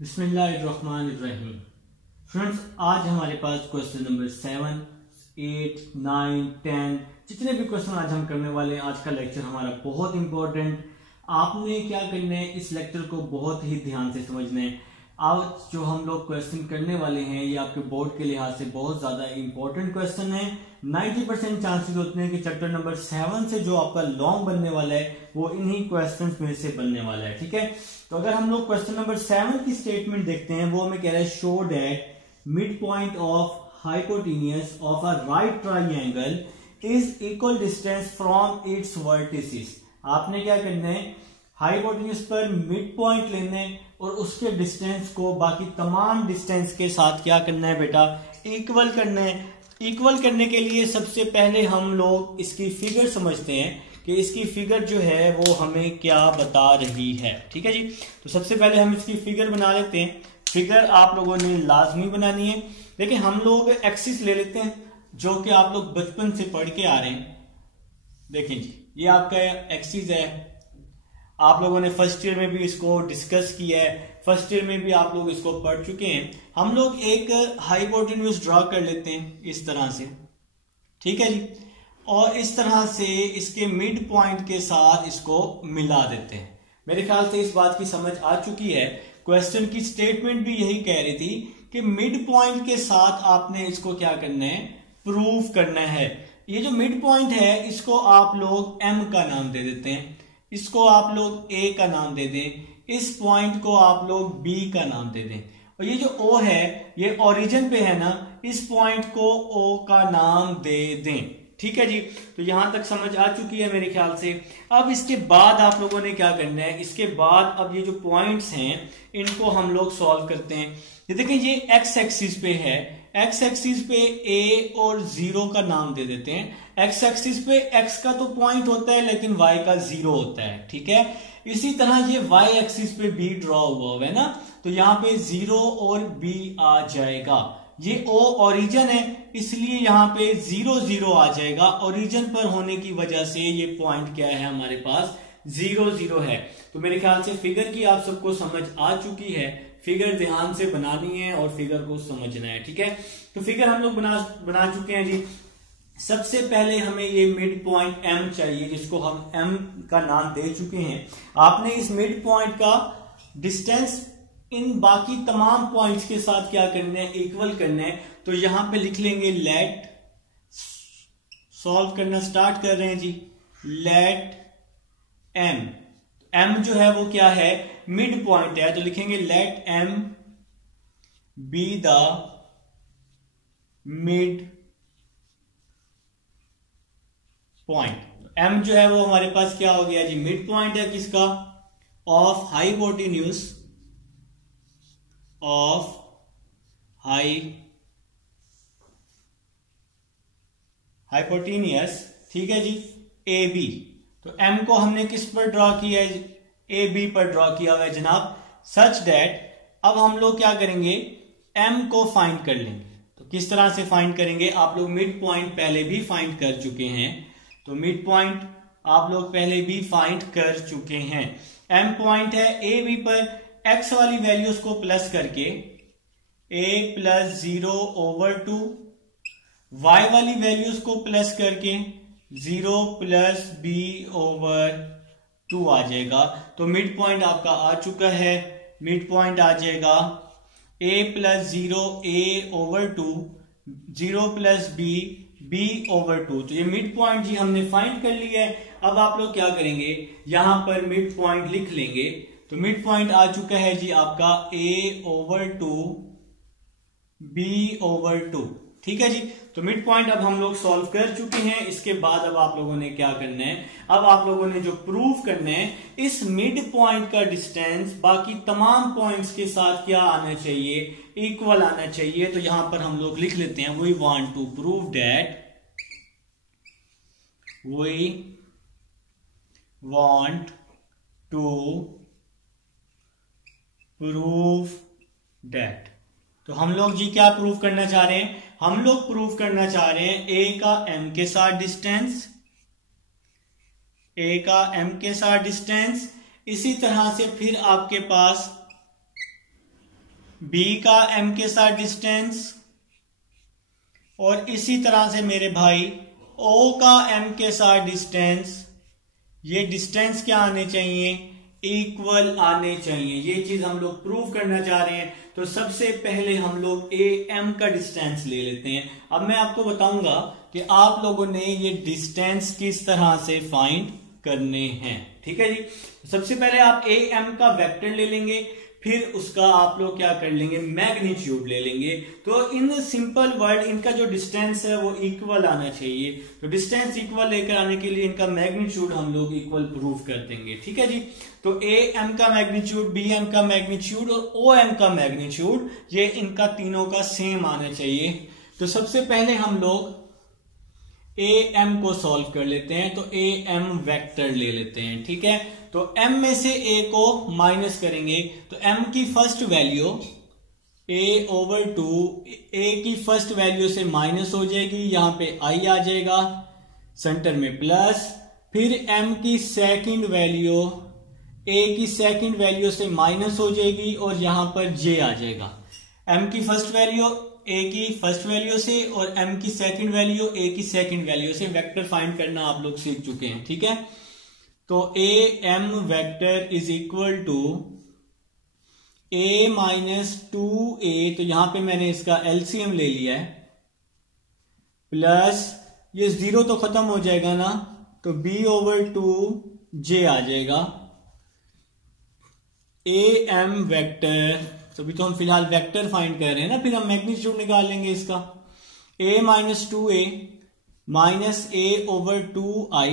बिस्मिल्लाहिर्रहमानिर्रहीम। फ्रेंड्स, आज हमारे पास क्वेश्चन नंबर 7, 8, 9, 10 जितने भी क्वेश्चन आज हम करने वाले हैं। आज का लेक्चर हमारा बहुत इंपॉर्टेंट। आपने क्या करना है, इस लेक्चर को बहुत ही ध्यान से समझना है। आज जो हम लोग क्वेश्चन करने वाले हैं ये आपके बोर्ड के लिहाज से बहुत ज्यादा इंपॉर्टेंट क्वेश्चन है। 90% चांसेस होते हैं कि चैप्टर नंबर 7 से जो आपका लॉन्ग बनने वाला है वो इन्हीं क्वेश्चंस में से बनने वाला है। ठीक है, तो अगर हम लोग क्वेश्चन नंबर 7 की स्टेटमेंट देखते हैं, वो हमें कह रहा है show that mid point of hypotenuse of a right triangle is equal distance from its vertices. आपने क्या करना है, हाइपोटेन्यूज पर मिड पॉइंट लेना है और उसके डिस्टेंस को बाकी तमाम डिस्टेंस के साथ क्या करना है बेटा, इक्वल करना है। इक्वल करने के लिए सबसे पहले हम लोग इसकी फिगर समझते हैं कि इसकी फिगर जो है वो हमें क्या बता रही है। ठीक है जी, तो सबसे पहले हम इसकी फिगर बना लेते हैं। फिगर आप लोगों ने लाजमी बनानी है। देखिए, हम लोग एक्सिस ले लेते हैं जो कि आप लोग बचपन से पढ़ के आ रहे हैं। देखें जी, ये आपका एक्सिस है। आप लोगों ने फर्स्ट ईयर में भी इसको डिस्कस किया है, फर्स्ट ईयर में भी आप लोग इसको पढ़ चुके हैं। हम लोग एक हाइपोटेन्यूज ड्रॉ कर लेते हैं इस तरह से। ठीक है जी, और इस तरह से इसके मिड पॉइंट के साथ इसको मिला देते हैं। मेरे ख्याल से इस बात की समझ आ चुकी है। क्वेश्चन की स्टेटमेंट भी यही कह रही थी कि मिड पॉइंट के साथ आपने इसको क्या करना है, प्रूव करना है। ये जो मिड पॉइंट है इसको आप लोग एम का नाम दे देते हैं, इसको आप लोग ए का नाम दे दें, इस पॉइंट को आप लोग बी का नाम दे दें। और ये जो ओ है ये ओरिजिन पे है ना, इस पॉइंट को ओ का नाम दे दें। ठीक है जी, तो यहां तक समझ आ चुकी है मेरे ख्याल से। अब इसके बाद आप लोगों ने क्या करना है, इसके बाद अब ये जो पॉइंट्स हैं इनको हम लोग सॉल्व करते हैं। ये देखें, ये एक्स एक्सिस पे है, एक्स एक्सिस पे ए और 0 का नाम दे देते हैं। एक्स एक्सिस पे एक्स का तो पॉइंट होता है लेकिन वाई का 0 होता है। ठीक है, इसी तरह ये वाई एक्सिस पे बी ड्रॉ हुआ है ना, तो यहां पे 0 और बी आ जाएगा। ये ओ ओरिजिन है इसलिए यहां पे 0 0 आ जाएगा। ओरिजिन पर होने की वजह से ये पॉइंट क्या है, हमारे पास 0 0 है। तो मेरे ख्याल से फिगर की आप सबको समझ आ चुकी है। फिगर ध्यान से बनानी है और फिगर को समझना है। ठीक है, तो फिगर हम लोग बना चुके हैं जी। सबसे पहले हमें ये मिड पॉइंट एम चाहिए, जिसको हम एम का नाम दे चुके हैं। आपने इस मिड पॉइंट का डिस्टेंस इन बाकी तमाम पॉइंट्स के साथ क्या करना है, इक्वल करना है। तो यहां पे लिख लेंगे लेट, सॉल्व करना स्टार्ट कर रहे हैं जी। लेट एम, एम जो है वो क्या है, मिड पॉइंट है, तो लिखेंगे let M be the mid point. M जो है वो हमारे पास क्या हो गया जी, मिड पॉइंट है किसका, ऑफ हाइपोटेन्यूज ऑफ हाइपोटेनियस। ठीक है जी, ए बी। तो एम को हमने किस पर ड्रॉ किया है, ए बी पर ड्रॉ किया हुआ है जनाब। सच दैट अब हम लोग क्या करेंगे, एम को फाइंड कर लेंगे। तो किस तरह से फाइंड करेंगे, आप लोग मिड पॉइंट पहले भी फाइंड कर चुके हैं। तो मिड पॉइंट आप लोग पहले भी फाइंड कर चुके हैं। एम पॉइंट है ए बी पर, एक्स वाली वैल्यूज को प्लस करके a प्लस 0 ओवर 2, वाई वाली वैल्यूज को प्लस करके 0 प्लस बी ओवर 2 आ जाएगा। तो मिड पॉइंट आपका आ चुका है। मिड पॉइंट आ जाएगा a plus 0 a over 2, 0 plus B b over 2। तो ये मिड पॉइंट जी हमने फाइंड कर लिया है। अब आप लोग क्या करेंगे, यहां पर मिड पॉइंट लिख लेंगे। तो मिड पॉइंट आ चुका है जी आपका a ओवर 2 b ओवर 2। ठीक है जी, तो मिड पॉइंट अब हम लोग सॉल्व कर चुके हैं। इसके बाद अब आप लोगों ने क्या करना है, अब आप लोगों ने जो प्रूव करना है, इस मिड पॉइंट का डिस्टेंस बाकी तमाम पॉइंट्स के साथ क्या आना चाहिए, इक्वल आना चाहिए। तो यहां पर हम लोग लिख लेते हैं, we want to prove that, we want to prove that. तो हम लोग जी क्या प्रूव करना चाह रहे हैं, हम लोग प्रूव करना चाह रहे हैं ए का एम के साथ डिस्टेंस, ए का एम के साथ डिस्टेंस। इसी तरह से फिर आपके पास B का M के साथ डिस्टेंस, और इसी तरह से मेरे भाई O का M के साथ डिस्टेंस, ये डिस्टेंस क्या आने चाहिए, इक्वल आने चाहिए। ये चीज हम लोग प्रूव करना चाह रहे हैं। तो सबसे पहले हम लोग AM का डिस्टेंस ले लेते हैं। अब मैं आपको बताऊंगा कि आप लोगों ने ये डिस्टेंस किस तरह से फाइंड करने हैं। ठीक है जी। सबसे पहले आप AM का वेक्टर ले लेंगे, फिर उसका आप लोग क्या कर लेंगे, मैग्नीट्यूड ले लेंगे। तो इन सिंपल वर्ड इनका जो डिस्टेंस है वो इक्वल आना चाहिए। तो डिस्टेंस इक्वल लेकर आने के लिए इनका मैग्नीट्यूड हम लोग इक्वल प्रूव कर देंगे। ठीक है जी। तो AM का मैग्नीट्यूड, BM का मैग्नीट्यूड और OM का मैग्नीट्यूड, ये इनका तीनों का सेम आना चाहिए। तो सबसे पहले हम लोग AM को सॉल्व कर लेते हैं। तो AM वेक्टर ले लेते हैं। ठीक है। तो M में से A को माइनस करेंगे तो M की फर्स्ट वैल्यू A/2, A की फर्स्ट वैल्यू से माइनस हो जाएगी, यहां पे I आ जाएगा, सेंटर में प्लस, फिर M की सेकंड वैल्यू A की सेकंड वैल्यू से माइनस हो जाएगी और यहां पर J आ जाएगा। M की फर्स्ट वैल्यू A की फर्स्ट वैल्यू से और M की सेकंड वैल्यू A की सेकंड वैल्यू से वेक्टर फाइंड करना आप लोग सीख चुके हैं। ठीक है। तो AM vector is equal to A minus 2A, तो यहां पे मैंने इसका LCM ले लिया है, प्लस ये 0 तो खत्म हो जाएगा ना, तो B/2J आ जाएगा। AM वेक्टर, तो अभी तो हम फिलहाल वेक्टर फाइंड कर रहे हैं ना, फिर हम मैग्नीट्यूड निकाल लेंगे इसका। A minus 2A minus A/2I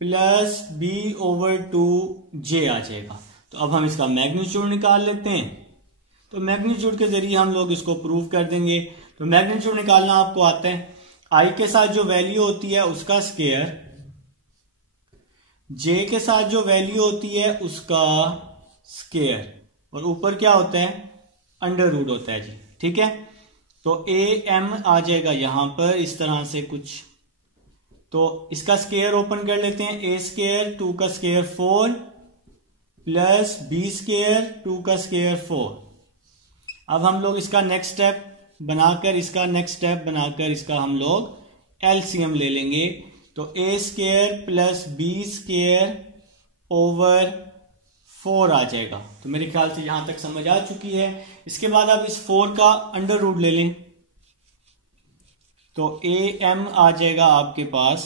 plus B/2J आ जाएगा। तो अब हम इसका मैग्नीट्यूड निकाल लेते हैं। तो मैग्नीट्यूड के जरिए हम लोग इसको प्रूव कर देंगे। तो मैग्नीट्यूड निकालना आपको आता है, I के साथ जो वैल्यू होती है उसका स्क्वायर, J के साथ जो वैल्यू होती है उसका स्क्वायर, और ऊपर क्या होता है, अंडर रूट होता है जी। ठीक है। तो AM आ जाएगा यहां पर इस तरह से कुछ। तो इसका स्क्वायर ओपन कर लेते हैं, A², 2 का स्क्वायर 4 प्लस B², 2 का स्क्वायर 4। अब हम लोग इसका नेक्स्ट स्टेप बनाकर इसका हम लोग LCM ले लेंगे। तो A² प्लस B² ओवर 4 आ जाएगा। तो मेरे ख्याल से यहां तक समझ आ चुकी है। इसके बाद आप इस 4 का अंडर रूट ले लें, तो AM आ जाएगा आपके पास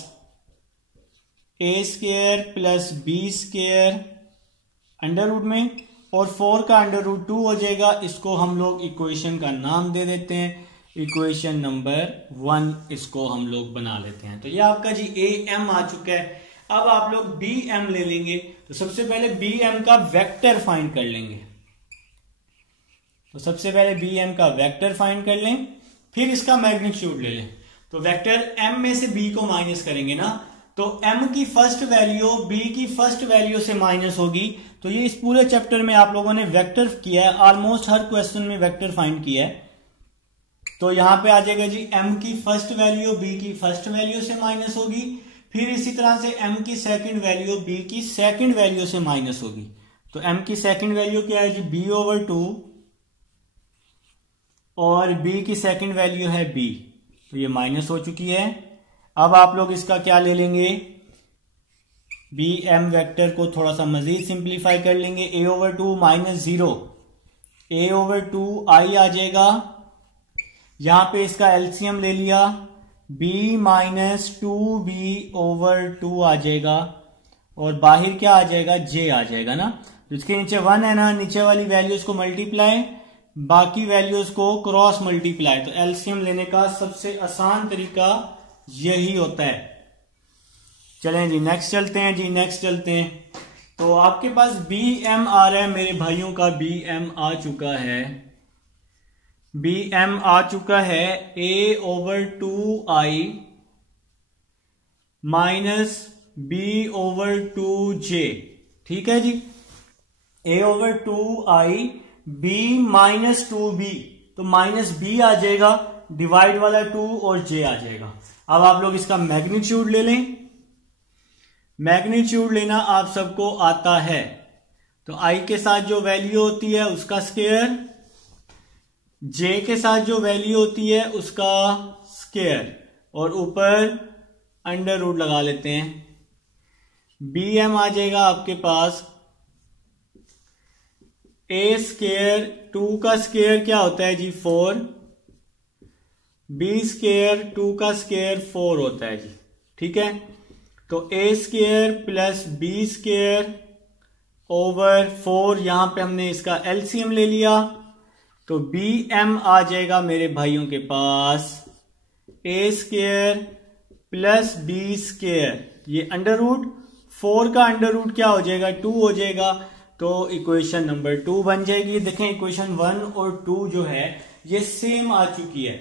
A² plus B² under root में, और 4 का अंडर रूट 2 हो जाएगा। इसको हम लोग इक्वेशन का नाम दे देते हैं, इक्वेशन नंबर 1 इसको हम लोग बना लेते हैं। तो ये आपका जी AM आ चुका है। अब आप लोग BM ले लेंगे। तो सबसे पहले BM का वेक्टर फाइंड कर लेंगे। तो सबसे पहले BM का वेक्टर फाइंड कर लें, फिर इसका मैग्नीट्यूड ले लें। तो वेक्टर M में से B को माइनस करेंगे ना, तो M की फर्स्ट वैल्यू B की फर्स्ट वैल्यू से माइनस होगी। तो ये इस पूरे चैप्टर में आप लोगों ने वेक्टर किया है, ऑलमोस्ट हर क्वेश्चन में वेक्टर फाइंड किया है। तो यहां पे आ जाएगा जी M की फर्स्ट वैल्यू B की फर्स्ट वैल्यू से माइनस होगी, फिर इसी तरह से M की सेकंड वैल्यू B की सेकंड वैल्यू से माइनस होगी। तो M की सेकंड वैल्यू क्या है जी, B/2, और B की सेकंड वैल्यू है B, तो ये माइनस हो चुकी है। अब आप लोग इसका क्या ले लेंगे, BM वेक्टर को थोड़ा सा मजीद सिंप्लीफाई कर लेंगे। A/2 माइनस 0, A/2I आ जाएगा। यहां पे इसका LCM ले लिया, B माइनस 2B/2 आ जाएगा, और बाहर क्या आ जाएगा, J आ जाएगा ना। तो इसके नीचे 1 है ना, नीचे वाली वैल्यूज को मल्टीप्लाई, बाकी वैल्यूज को क्रॉस मल्टीप्लाई। तो LCM लेने का सबसे आसान तरीका यही होता है। चलें जी नेक्स्ट चलते हैं। तो आपके पास BM आ रहा है मेरे भाइयों का, BM आ चुका है A/2I माइनस B/2J। ठीक है जी, A/2I B माइनस 2B, तो माइनस B आ जाएगा, डिवाइड वाला 2 और J आ जाएगा। अब आप लोग इसका मैग्नीट्यूड ले लें। मैग्नीट्यूड लेना आप सबको आता है, तो i के साथ जो वैल्यू होती है उसका स्क्वायर, j के साथ जो वैल्यू होती है उसका स्क्वायर, और ऊपर अंडर रूट लगा लेते हैं। bm आ जाएगा आपके पास a स्क्वायर, 2 का स्क्वायर क्या होता है जी 4, b स्क्वायर 2 का स्क्वायर 4 होता है जी, ठीक है। तो a square plus b square over 4, यहां पे हमने इसका एलसीएम ले लिया, तो bm आ जाएगा मेरे भाइयों के पास a square plus b square, ये अंडर रूट 4 का अंडर रूट क्या हो जाएगा 2 हो जाएगा, तो इक्वेशन नंबर 2 बन जाएगी। देखें इक्वेशन 1 और 2 जो है ये सेम आ चुकी है।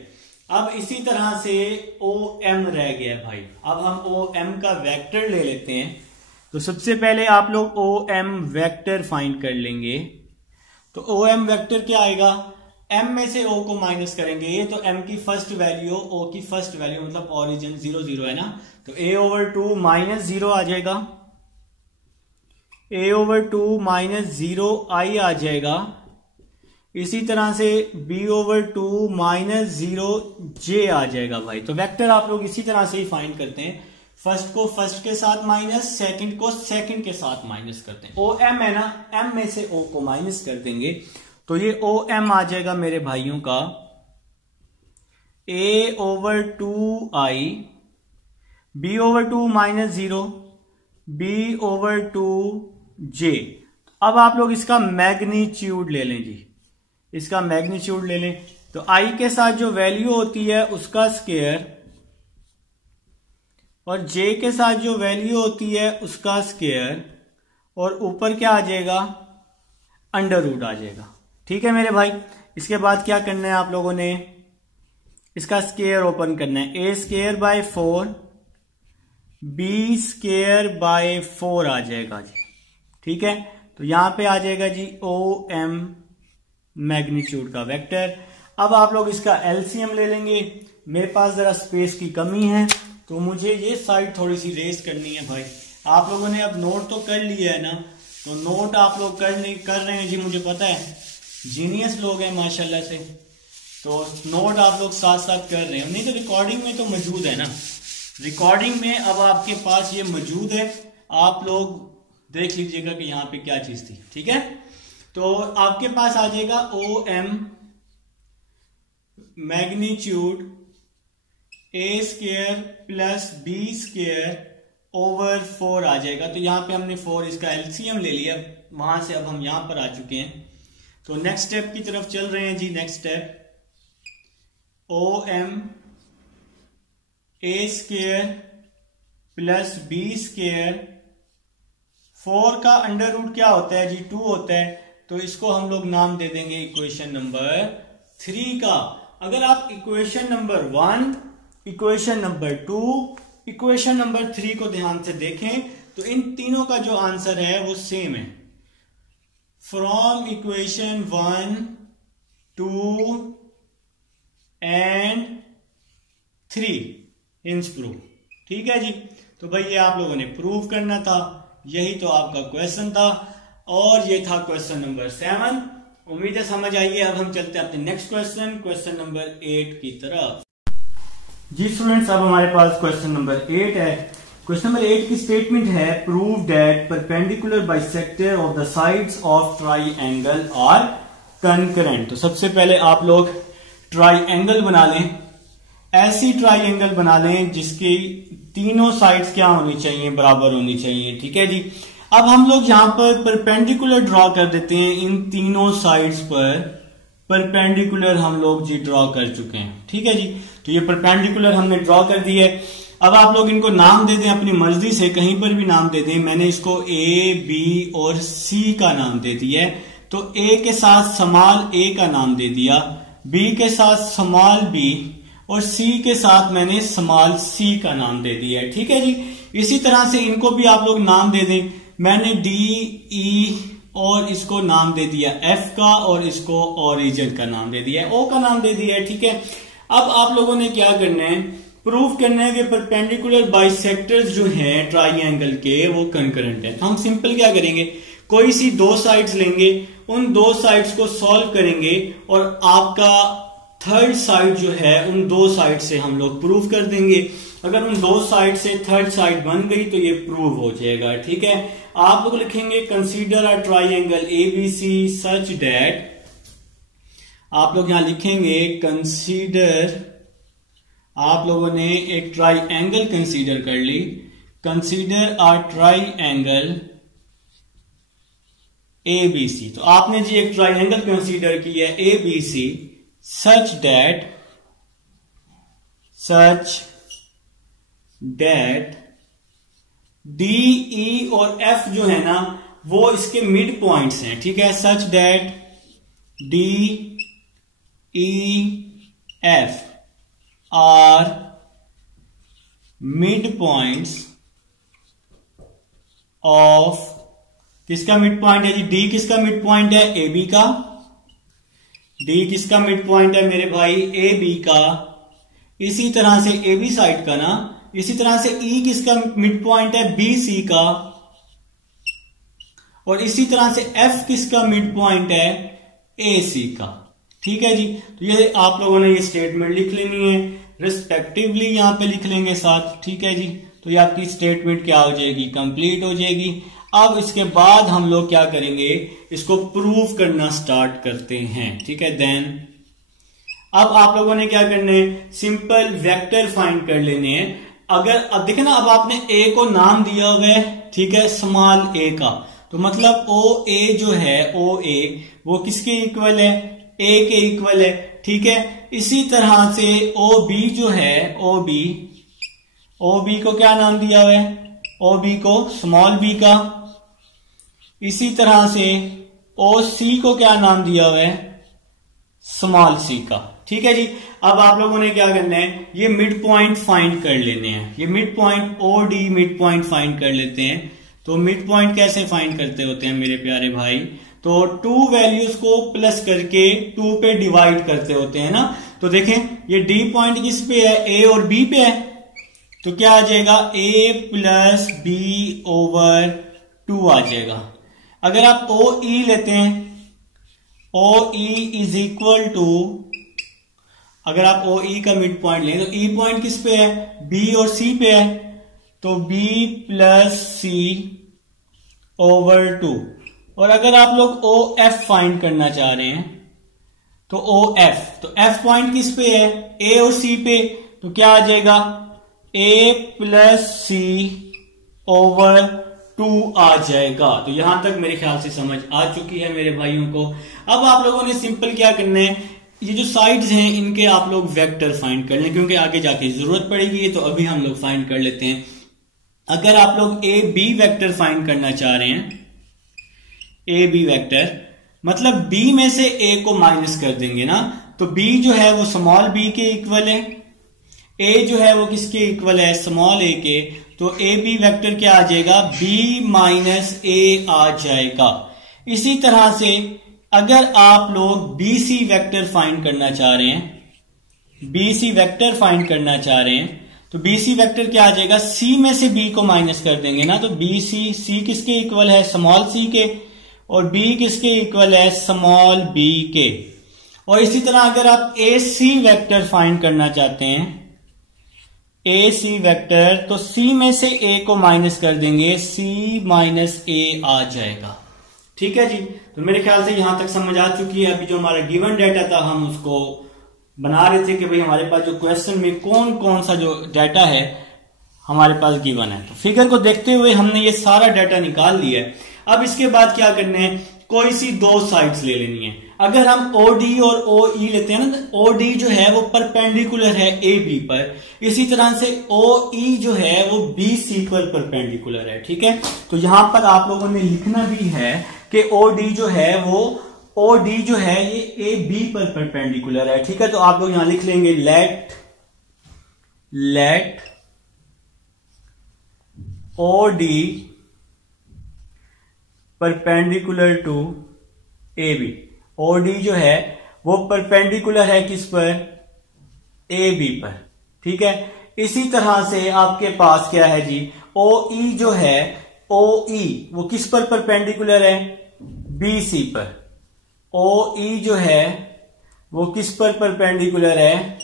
अब इसी तरह से OM रह गया है भाई। अब हम OM का वेक्टर ले लेते हैं। तो सबसे पहले आप लोग OM वेक्टर फाइंड कर लेंगे। तो OM वेक्टर क्या आएगा, M में से O को माइनस करेंगे, ये तो M की फर्स्ट वैल्यू, O की फर्स्ट वैल्यू मतलब ओरिजिन 0 0 है ना, तो A ओवर 2 माइनस 0 आ जाएगा, A ओवर 2 माइनस 0 I आ जाएगा। इसी तरह से b ओवर 2 माइनस 0 j आ जाएगा भाई। तो वेक्टर आप लोग इसी तरह से ही फाइंड करते हैं, फर्स्ट को फर्स्ट के साथ माइनस, सेकंड को सेकंड के साथ माइनस करते हैं। OM है ना, M में से O को माइनस कर देंगे, तो ये OM आ जाएगा मेरे भाइयों का A over 2 I, b over 2 minus 0, b over 2 j। अब आप लोग इसका मैग्नीट्यूड ले लें जी, इसका मैग्नीट्यूड ले लें। तो i के साथ जो वैल्यू होती है उसका स्क्वायर, और j के साथ जो वैल्यू होती है उसका स्क्वायर, और ऊपर क्या आ जाएगा अंडर रूट आ जाएगा, ठीक है मेरे भाई। इसके बाद क्या करना है आप लोगों ने, इसका स्क्वायर ओपन करना है, a square by 4 b square by 4 आ जाएगा जी, ठीक है। तो यहां पे आ जाएगा जी OM मैग्नीट्यूड का वेक्टर। अब आप लोग इसका एलसीएम ले लेंगे। मेरे पास जरा स्पेस की कमी है तो मुझे ये साइड थोड़ी सी रेस करनी है भाई। आप लोगों ने अब नोट तो कर लिया है ना, तो नोट आप लोग कर रहे हैं जी, मुझे पता है जीनियस लोग हैं माशाल्लाह से, तो नोट आप लोग साथ साथ कर रहे हैं, नहीं तो रिकॉर्डिंग में तो मौजूद है ना, रिकॉर्डिंग में अब आपके पास ये मौजूद है, आप लोग देख लीजिएगा कि यहाँ पे क्या चीज थी, ठीक है। तो आपके पास आ जाएगा OM magnitude a square plus b square over 4 आ जाएगा। तो यहां पे हमने 4 इसका एलसीएम ले लिया, वहां से अब हम यहां पर आ चुके हैं। तो नेक्स्ट स्टेप की तरफ चल रहे हैं जी। Next step OM a square plus b square, 4 का अंडर रूट क्या होता है जी 2 होता है, तो इसको हम लोग नाम दे देंगे इक्वेशन नंबर 3 का। अगर आप equation number 1, equation number 2, equation number 3 को ध्यान से देखें तो इन तीनों का जो आंसर है वो सेम है। From equation 1, 2 and 3 hints prove, ठीक है जी। तो भाई ये आप लोगों ने प्रूव करना था, यही तो आपका क्वेश्चन था, और ये था क्वेश्चन नंबर 7। उम्मीद है समझ आई है। अब हम चलते हैं अपने नेक्स्ट क्वेश्चन, क्वेश्चन नंबर 8 की तरफ। जी स्टूडेंट्स, अब हमारे पास क्वेश्चन नंबर 8 है। क्वेश्चन नंबर 8 की स्टेटमेंट है, prove that perpendicular bisector of the sides of triangle are concurrent. तो सबसे पहले आप लोग ट्राइएंगल बना लें, ऐसी ट्राइएंगल बना लें जिसकी तीनों साइड्स क्या होनी चाहिए, बराबर होनी चाहिए, ठीक है जी। अब हम लोग यहां पर परपेंडिकुलर ड्रॉ कर देते हैं, इन तीनों साइड्स पर परपेंडिकुलर हम लोग जी ड्रॉ कर चुके हैं, ठीक है जी। तो ये परपेंडिकुलर हमने ड्रॉ कर दी है। अब आप लोग इनको नाम दे दें अपनी मर्जी से, कहीं पर भी नाम दे दें। मैंने इसको A, B और C का नाम दे दिया है। तो A के साथ स्मॉल a का नाम दे दिया, B के साथ स्मॉल b और C के साथ मैंने स्मॉल c का नाम दे दिया है, ठीक है जी। इसी तरह से इनको भी आप लोग नाम दे दें। मैंने D, E और इसको नाम दे दिया F का, और इसको ओरिजिन का नाम दे दिया है, O का नाम दे दिया है, ठीक है। अब आप लोगों ने क्या करना है, प्रूफ करना है कि परपेंडिकुलर बाइसेक्टर्स जो हैं ट्राइएंगल के वो कंकरेंट है। हम सिंपल क्या करेंगे, कोई सी दो साइड्स लेंगे, उन दो साइड्स को सॉल्व करेंगे और आपका थर्ड साइड जो है उन दो साइड से हम लोग प्रूव कर देंगे। अगर उन दो साइड से थर्ड साइड बन गई तो ये प्रूव हो जाएगा। ठीक है, आप लोग लिखेंगे consider a triangle ABC such that, आप लोग यहां लिखेंगे कंसीडर, आप लोगों ने एक ट्राइंगल कंसीडर कर ली, कंसीडर अ ट्राइंगल एबीसी। तो आपने जी एक ट्राइंगल कंसीडर किया है ABC such that D, E और F जो है ना वो इसके मिड पॉइंट्स हैं। ठीक है, such that D, E, F are mid points of, किसका मिड पॉइंट है जी? D किसका मिड पॉइंट है? AB का। D किसका मिड पॉइंट है मेरे भाई? AB का। इसी तरह से AB साइड का ना, इसी तरह से E किसका मिड पॉइंट है? BC का। और इसी तरह से F किसका मिड पॉइंट है? AC का। ठीक है जी, तो ये आप लोगों ने ये स्टेटमेंट लिख लेनी है, रिस्पेक्टिवली यहां पे लिख लेंगे साथ। ठीक है जी, तो ये आपकी स्टेटमेंट क्या हो जाएगी? कंप्लीट हो जाएगी। अब इसके बाद हम लोग क्या करेंगे? इसको प्रूव करना स्टार्ट करते हैं। ठीक है, देन अब आप लोगों ने क्या करना है? सिंपल वेक्टर फाइंड कर लेने हैं। अगर अब देखें ना, अब आपने ए को नाम दिया हुआ है, ठीक है, स्मॉल ए का, तो मतलब ओ ए जो है, ओ ए वो किसके इक्वल है? ए के इक्वल है। ठीक है, इसी तरह से ओ बी जो है, ओ बी को क्या नाम दिया हुआ है? ओ बी को स्मॉल बी का। इसी तरह से ओ सी को क्या नाम दिया हुआ है? स्मॉल सी का। ठीक है जी, अब आप लोगों ने क्या करना है? ये मिड पॉइंट फाइंड कर लेने हैं। ये mid point O D mid point find कर लेते हैं। तो मिड पॉइंट कैसे फाइंड करते होते हैं मेरे प्यारे भाई? तो टू वैल्यूज को प्लस करके 2 पे डिवाइड करते होते हैं ना। तो देखें ये डी पॉइंट किस पे है? ए और बी पे है, तो क्या आ जाएगा? a प्लस बी ओवर 2 आ जाएगा। अगर आप ओ ई लेते हैं, ओ ई इज इक्वल टू, अगर आप ओ ई का मिड पॉइंट लें तो ई पॉइंट किस पे है? बी और सी पे है, तो बी प्लस सी ओवर 2। और अगर आप लोग ओ एफ फाइंड करना चाह रहे हैं तो ओ एफ, तो एफ पॉइंट किस पे है? ए और सी पे, तो क्या आ जाएगा? ए प्लस सी ओवर 2 आ जाएगा। तो यहां तक मेरे ख्याल से समझ आ चुकी है मेरे भाइयों को। अब आप लोगों ने सिंपल क्या करना है? ये जो साइड्स हैं इनके आप लोग वेक्टर फाइंड कर लें, क्योंकि आगे जाके जरूरत पड़ेगी, तो अभी हम लोग फाइंड कर लेते हैं। अगर आप लोग ए बी वेक्टर फाइंड करना चाह रहे हैं, ए बी वेक्टर मतलब बी में से ए को माइनस कर देंगे ना, तो बी जो है वो स्मॉल बी के इक्वल है, ए जो है वो किसके इक्वल है? स्मॉल ए के। तो ए बी वेक्टर क्या आ जाएगा? बी माइनस ए आ जाएगा। इसी तरह से अगर आप लोग बी सी वेक्टर फाइंड करना चाह रहे हैं, बी सी वेक्टर फाइंड करना चाह रहे हैं, तो बी सी वेक्टर क्या आ जाएगा? सी में से बी को माइनस कर देंगे ना, तो बी सी, सी किसके इक्वल है? स्मॉल सी के, और बी किसके इक्वल है? स्मॉल बी के। और इसी तरह अगर आप ए सी वेक्टर फाइंड करना चाहते हैं, ए सी वेक्टर, तो सी में से ए को माइनस कर देंगे, सी माइनस ए आ जाएगा। ठीक है जी, तो मेरे ख्याल से यहां तक समझ आ चुकी है। अभी जो हमारा गिवन डाटा था हम उसको बना रहे थे कि भाई हमारे पास जो क्वेश्चन में कौन कौन सा जो डाटा है हमारे पास गिवन है। तो फिगर को देखते हुए हमने ये सारा डाटा निकाल लिया है। अब इसके बाद क्या करना है? कोई सी दो साइड्स ले लेनी है। अगर हम OD और OE लेते हैं ना, तो OD जो है वो परपेंडिकुलर है AB पर, इसी तरह से OE जो है वो BC पर परपेंडिकुलर है। ठीक है, तो यहां पर आप लोगों ने लिखना भी है कि OD जो है वो, OD जो है ये AB पर परपेंडिकुलर है। ठीक है, तो आप लोग यहां लिख लेंगे let OD perpendicular to AB। OD जो है वो परपेंडिकुलर है किस पर? AB पर। ठीक है, इसी तरह से आपके पास क्या है जी? OE जो है OE वो किस पर परपेंडिकुलर है? BC पर। OE जो है वो किस पर परपेंडिकुलर है?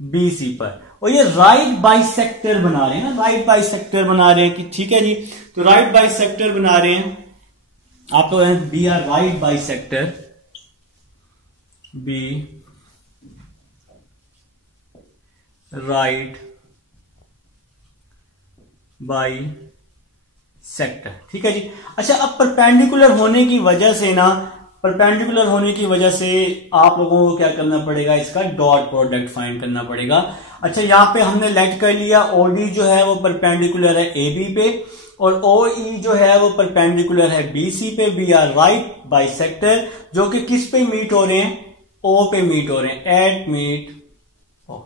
BC पर। और ये राइट बाइसेक्टर बना रहे हैं ना, राइट बाइसेक्टर बना रहे हैं कि ठीक है जी। तो राइट बाइसेक्टर बना रहे हैं आप तो B are right bisector, B right bisector, ठीक है जी। अच्छा, अब परपेंडिकुलर होने की वजह से ना, परपेंडिकुलर होने की वजह से आप लोगों को क्या करना पड़ेगा? इसका डॉट प्रोडक्ट फाइंड करना पड़ेगा। अच्छा, यहां पे हमने लेट कर लिया OD जो है वो परपेंडिकुलर है AB पे और OE जो है वो परपेंडिकुलर है BC पे। बी आर राइट बाइसेक्टर जो कि किस पे मीट हो रहे हैं? O पे मीट हो रहे हैं, एट मीट O,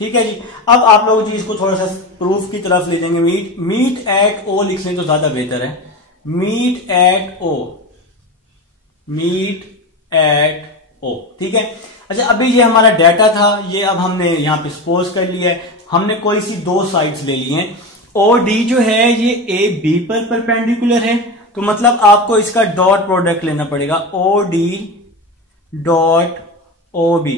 ठीक है जी। अब आप लोग जी इसको थोड़ा सा प्रूफ की तरफ ले जाएंगे। मीट एट O लिख लें तो ज्यादा बेहतर है। Meet at O, meet at O, ठीक है। अच्छा, अभी ये हमारा डाटा था, ये अब हमने यहां पे सपोज कर लिया है। हमने कोई सी दो साइड्स ले ली हैं। OD जो है ये AB पर परपेंडिकुलर है, तो मतलब आपको इसका डॉट प्रोडक्ट लेना पड़ेगा, OD डॉट OB।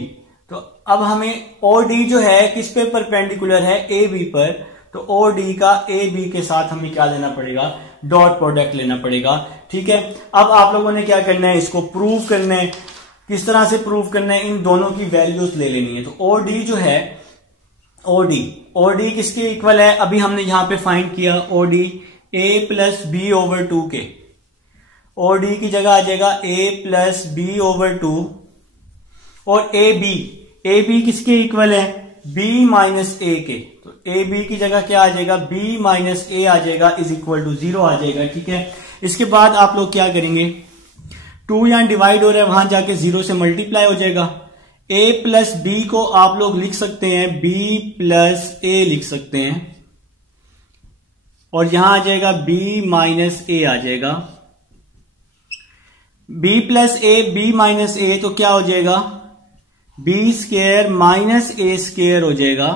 तो अब हमें OD जो है किस पे परपेंडिकुलर है? AB पर। तो OD का AB के साथ हमें क्या लेना पड़ेगा? डॉट प्रोडक्ट लेना पड़ेगा, ठीक है। अब आप लोगों ने क्या करना है? इसको प्रूव करना है। किस तरह से प्रूव करना है? इन दोनों की वैल्यूज ले लेनी है। तो OD जो है, OD किसके इक्वल है? अभी हमने यहां पे फाइंड किया OD A plus B over 2 के। OD की जगह आ जाएगा A प्लस B ओवर 2 और AB किसके इक्वल है? B माइनस A के। तो AB की जगह क्या आ जाएगा? B माइनस A आ जाएगा, इज इक्वल टू 0 आ जाएगा, ठीक है। इसके बाद आप लोग क्या करेंगे? 2 यहां डिवाइड हो रहा है, वहां जाके 0 से मल्टीप्लाई हो जाएगा। A प्लस B को आप लोग लिख सकते हैं B प्लस A लिख सकते हैं और यहां आ जाएगा B माइनस A आ जाएगा। B plus A, B minus A तो क्या हो जाएगा? B square minus A square हो जाएगा।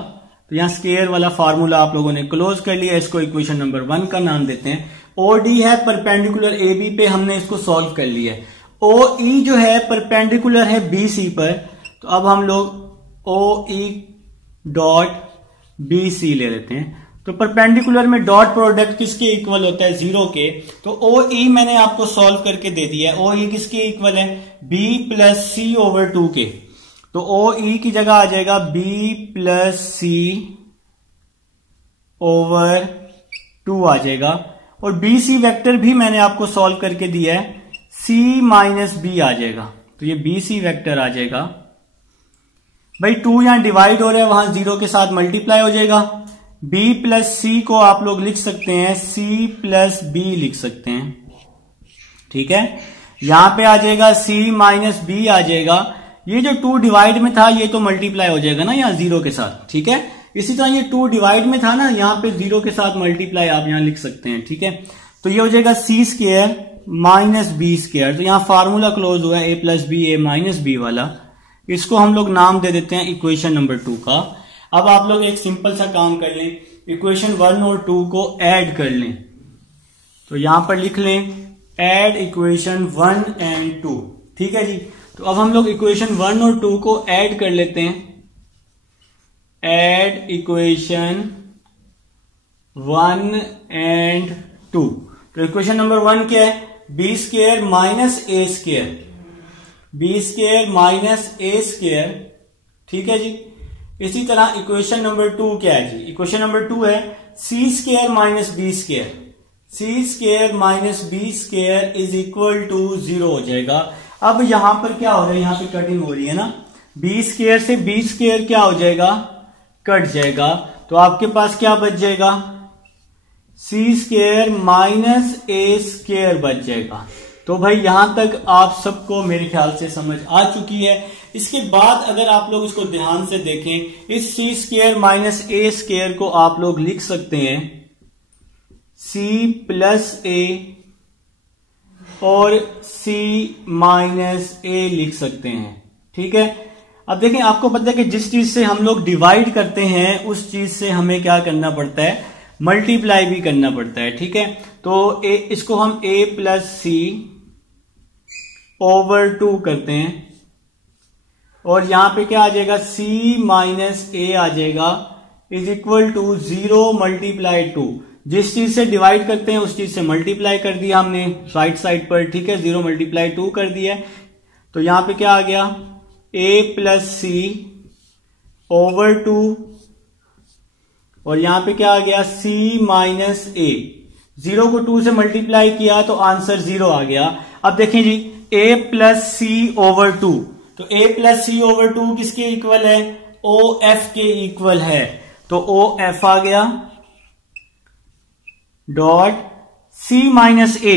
तो यहां स्क्वायर वाला फार्मूला आप लोगों ने क्लोज कर लिया, इसको इक्वेशन नंबर 1 का नाम देते हैं। OD है परपेंडिकुलर AB पे, हमने इसको सॉल्व कर लिया है। OE जो है परपेंडिकुलर है BC पर, तो अब हम लोग OE डॉट BC ले लेते हैं। तो परपेंडिकुलर में डॉट प्रोडक्ट किसके इक्वल होता है? 0 के। तो OE मैंने आपको सॉल्व करके दे दिया है। OE किसके इक्वल है? B प्लस C ओवर 2 के। तो OE की जगह आ जाएगा B प्लस C ओवर 2 आ जाएगा और BC वेक्टर भी मैंने आपको सॉल्व करके दिया है, C माइनस B आ जाएगा। तो ये BC वेक्टर आ जाएगा। भाई 2 यहां डिवाइड हो रहा है, वहां 0 के साथ मल्टीप्लाई हो जाएगा। B प्लस C को आप लोग लिख सकते हैं C प्लस B लिख सकते हैं, ठीक है। यहां पे आ जाएगा C माइनस B आ जाएगा। ये जो 2 डिवाइड में था ये तो मल्टीप्लाई हो जाएगा ना यहाँ 0 के साथ, ठीक है। इसी तरह ये 2 डिवाइड में था ना, यहाँ पे 0 के साथ मल्टीप्लाई आप यहाँ लिख सकते हैं, ठीक है। तो ये हो जाएगा C square minus B square. तो यहाँ फार्मूला क्लोज हुआ है A plus B A minus B वाला। इसको हम लोग नाम दे देते हैं इक्वेशन नंबर 2 का। अब आप लोग एक सिंपल सा काम कर लें, इक्वेशन 1 और 2 को ऐड कर लें। तो यहां पर लिख लें ऐड इक्वेशन 1 एंड 2, ठीक है जी। तो अब हम लोग इक्वेशन 1 और 2 को ऐड कर लेते हैं। Add equation 1 and 2। तो इक्वेशन नंबर 1 क्या है? B square minus A square, B square minus A square, ठीक है जी। इसी तरह इक्वेशन नंबर 2 क्या है जी? इक्वेशन नंबर 2 है C square minus B square, C square minus B square is equal to 0 हो जाएगा। अब यहां पर क्या हो रहा है? यहां पे कटिंग हो रही है ना, B स्क्वायर से B स्क्वायर क्या हो जाएगा? कट जाएगा। तो आपके पास क्या बच जाएगा? C square minus A square बच जाएगा। तो भाई यहां तक आप सबको मेरे ख्याल से समझ आ चुकी है। इसके बाद अगर आप लोग इसको ध्यान से देखें, इस C square minus A square को आप लोग लिख सकते हैं C प्लस A और C माइनस A लिख सकते हैं, ठीक है। अब देखें, आपको पता है कि जिस चीज से हम लोग डिवाइड करते हैं उस चीज से हमें क्या करना पड़ता है? मल्टीप्लाई भी करना पड़ता है, ठीक है। तो इसको हम a प्लस सी ओवर 2 करते हैं और यहां पे क्या आ जाएगा, c माइनस a आ जाएगा इज इक्वल टू 0 मल्टीप्लाई 2। जिस चीज से डिवाइड करते हैं उस चीज से मल्टीप्लाई कर दिया हमने राइट साइड पर, ठीक है। 0 मल्टीप्लाई 2 कर दिया, तो यहां पे क्या आ गया, a प्लस सी ओवर 2 और यहां पे क्या आ गया, c माइनस a। 0 को 2 से मल्टीप्लाई किया तो आंसर 0 आ गया। अब देखें जी, a प्लस सी ओवर 2, तो a प्लस सी ओवर 2 किसके इक्वल है, ओ एफ के इक्वल है। तो ओ एफ आ गया डॉट c माइनस a,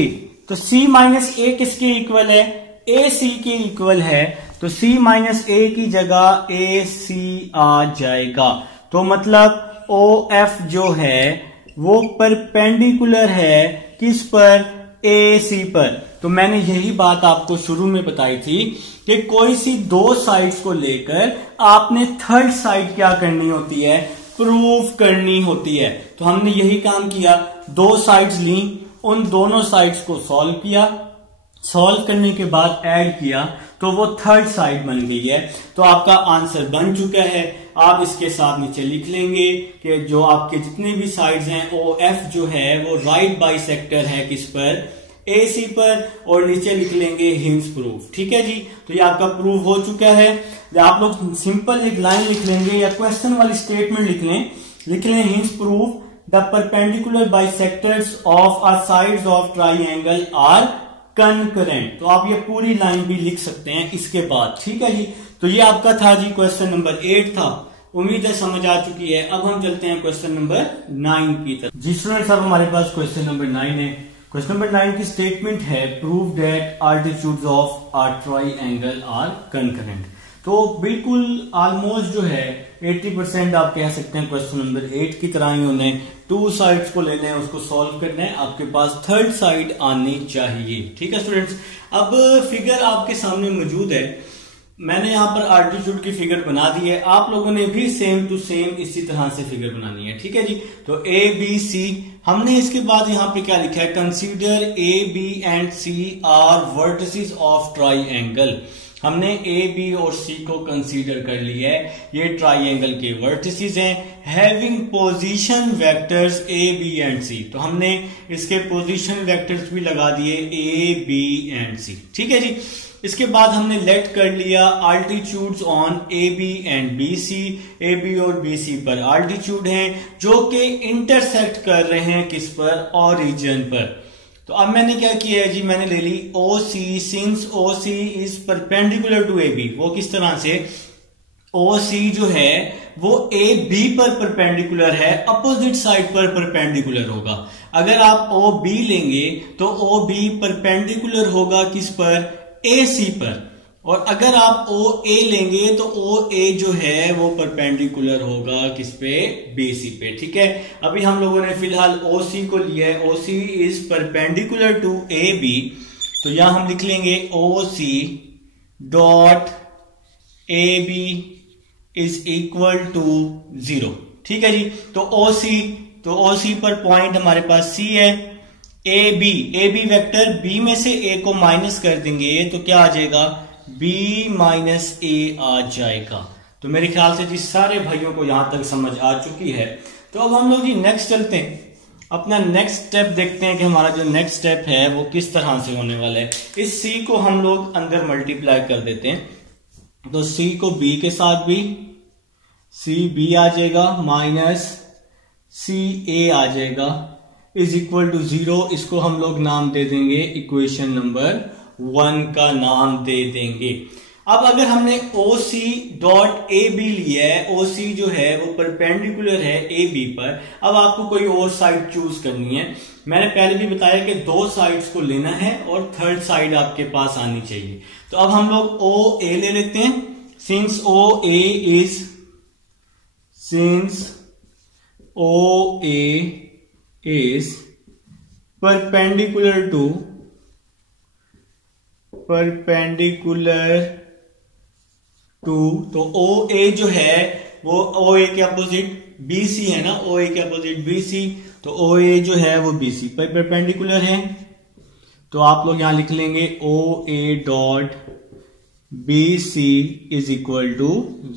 तो c माइनस a किसके इक्वल है, ए सी के इक्वल है। तो c माइनस a की जगह ए सी आ जाएगा। तो मतलब ओ एफ जो है वो परपेंडिकुलर है किस पर, ए सी पर। तो मैंने यही बात आपको शुरू में बताई थी कि कोई सी दो साइड्स को लेकर आपने थर्ड साइड क्या करनी होती है, प्रूव करनी होती है। तो हमने यही काम किया, दो साइड्स ली, उन दोनों साइड्स को सॉल्व किया, सॉल्व करने के बाद ऐड किया तो वो थर्ड साइड बन गई है। तो आपका आंसर बन चुका है। आप इसके साथ नीचे लिख लेंगे कि जो आपके जितने भी साइड्स हैं ओ एफ जो है वो राइट बाइसेक्टर है किस पर, ए सी पर, और नीचे लिख लेंगे हिंस प्रूफ, ठीक है जी। तो ये आपका प्रूफ हो चुका है। आप लोग सिंपल एक लाइन लिख लेंगे या क्वेश्चन वाली स्टेटमेंट लिख लें hence proof the perpendicular bisectors of a sides of triangle are concurrent. तो आप ये पूरी लाइन भी लिख सकते हैं इसके बाद, ठीक है जी। तो ये आपका था जी क्वेश्चन नंबर 8 था। उम्मीद है समझ आ चुकी है। अब हम चलते हैं क्वेश्चन नंबर 9 की तरफ। जी स्टूडेंट्स, अब हमारे पास क्वेश्चन नंबर 9 है। क्वेश्चन नंबर 9 की स्टेटमेंट है prove that altitudes of a triangle are concurrent. तो बिल्कुल ऑलमोस्ट जो है 80% आप कह सकते हैं क्वेश्चन नंबर 8 की तरह ही होने, टू साइड्स को लेना है, उसको सॉल्व करना है, आपके पास थर्ड साइड आनी चाहिए, ठीक है स्टूडेंट्स। अब फिगर आपके सामने मौजूद है, मैंने यहां पर आल्टीट्यूड की फिगर बना दी है, आप लोगों ने भी सेम टू सेम इसी तरह से फिगर बनानी है, ठीक है जी। तो ए बी सी, हमने इसके बाद यहां पे क्या लिखा है, consider A B and C are vertices of triangle. हमने ए बी और सी को कंसीडर कर लिया है, ये ट्राइंगल के वर्टिसेस हैं, having position vectors A B and C. तो हमने इसके पोजीशन वेक्टर्स भी लगा दिए ए बी एंड सी, ठीक है जी। इसके बाद हमने लेट कर लिया altitudes on A B and B C. A B और बी सी पर आल्टीट्यूड हैं जो कि इंटरसेक्ट कर रहे हैं किस पर, ओरिजिन पर। तो अब मैंने क्या किया है जी, मैंने ले ली O C, since O C is perpendicular to A B. वो किस तरह से, ओ सी जो है वो ए बी पर परपेंडिकुलर है, अपोजिट साइड पर परपेंडिकुलर होगा। अगर आप ओ बी लेंगे तो ओ बी परपेंडिकुलर होगा किस पर, ए सी पर। और अगर आप ओ ए लेंगे तो ओ ए जो है वो परपेंडिकुलर होगा किस पे, बी सी पे, ठीक है। अभी हम लोगों ने फिलहाल ओ सी को लिया है, O C is perpendicular to A B. तो यहां हम लिख लेंगे O C dot A B is equal to 0, ठीक है जी। तो ओ सी पर पॉइंट हमारे पास सी है, ए बी वेक्टर बी में से ए को माइनस कर देंगे तो क्या आ जाएगा, बी माइनस ए आ जाएगा। तो मेरे ख्याल से जी सारे भाइयों को यहां तक समझ आ चुकी है। तो अब हम लोग जी नेक्स्ट चलते हैं, अपना नेक्स्ट स्टेप देखते हैं कि हमारा जो नेक्स्ट स्टेप है वो किस तरह से होने वाला है। इस सी को हम लोग अंदर मल्टीप्लाई कर देते हैं, तो सी को बी के साथ भी, सी बी आ जाएगा, माइनस सी ए आ जाएगा, इज इक्वल टू 0। इसको हम लोग नाम दे देंगे इक्वेशन नंबर 1 का नाम दे देंगे। अब अगर हमने ओ सी डॉट ए बी लिया है, ओ सी जो है वो परपेंडिकुलर है ए बी पर, अब आपको कोई और साइड चूज करनी है। मैंने पहले भी बताया कि दो साइड्स को लेना है और थर्ड साइड आपके पास आनी चाहिए। तो अब हम लोग ओ ए ले लेते हैं, since O A is perpendicular to तो ओ ए जो है वो OA के अपोजिट BC है ना, OA के अपोजिट BC, तो OA जो है वो BC पर परपेंडिकुलर है। तो आप लोग यहां लिख लेंगे OA dot BC is equal to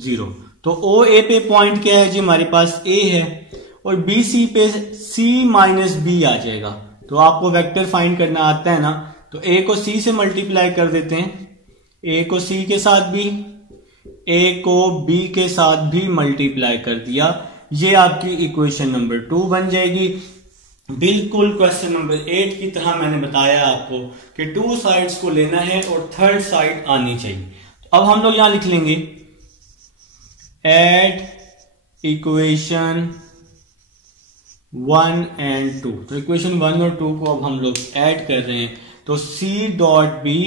0। तो OA पे पॉइंट क्या है जी, हमारे पास A है, और BC पे C माइनस B आ जाएगा। तो आपको वेक्टर फाइंड करना आता है ना, तो A को C से मल्टीप्लाई कर देते हैं, A को C के साथ भी, A को B के साथ भी मल्टीप्लाई कर दिया। ये आपकी इक्वेशन नंबर 2 बन जाएगी। बिल्कुल क्वेश्चन नंबर 8 की तरह मैंने बताया आपको कि 2 साइड्स को लेना है और थर्ड साइड आनी चाहिए। तो अब हम लोग यहां लिख लेंगे एड इक्वेशन 1 एंड 2। तो इक्वेशन 1 और 2 को अब हम लोग ऐड कर रहे हैं। तो C डॉट बी,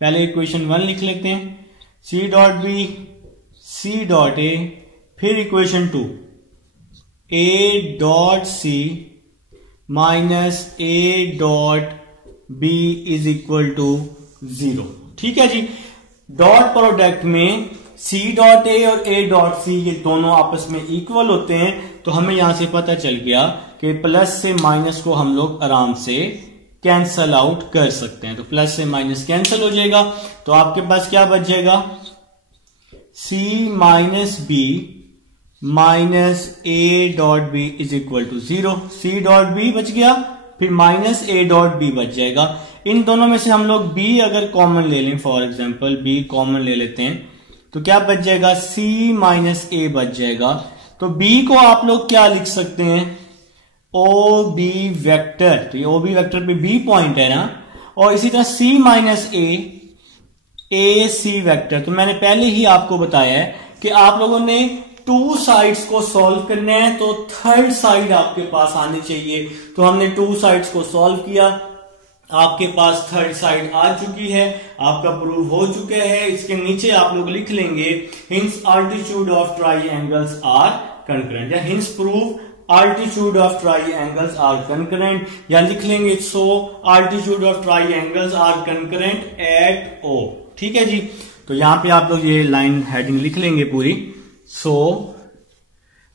पहले इक्वेशन 1 लिख लेते हैं, C dot B, C dot A, फिर equation 2 A dot C minus A dot B is equal to 0। ठीक है जी। डॉट प्रोडक्ट में C डॉट A और A डॉट C ये दोनों आपस में इक्वल होते हैं, तो हमें यहां से पता चल गया कि प्लस से माइनस को हम लोग आराम से कैंसल आउट कर सकते हैं। तो प्लस से माइनस कैंसल हो जाएगा, तो आपके पास क्या बच जाएगा, C minus B minus A dot B is equal to 0। C dot B बच गया, फिर माइनस A डॉट B बच जाएगा। इन दोनों में से हम लोग B अगर कॉमन ले लें, फॉर एग्जांपल B कॉमन ले लेते हैं, तो क्या बच जाएगा, C माइनस A बच जाएगा। तो B को आप लोग क्या लिख सकते हैं, OB वेक्टर। तो ये OB वेक्टर पे B पॉइंट है ना, और इसी तरह C minus A AC vector. तो मैंने पहले ही आपको बताया है कि आप लोगों ने 2 साइड्स को सॉल्व करना है, तो थर्ड साइड आपके पास आनी चाहिए। तो हमने 2 साइड्स को सॉल्व किया, आपके पास थर्ड साइड आ चुकी है, आपका प्रूव हो चुका है। इसके नीचे आप लोग लिख लेंगे hence altitude of triangles are concurrent, या hence prove altitude of triangles are concurrent, या लिख लेंगे so altitude of triangles are concurrent at O। ठीक है जी। तो यहां पे आप लोग ये लाइन हेडिंग लिख लेंगे पूरी, सो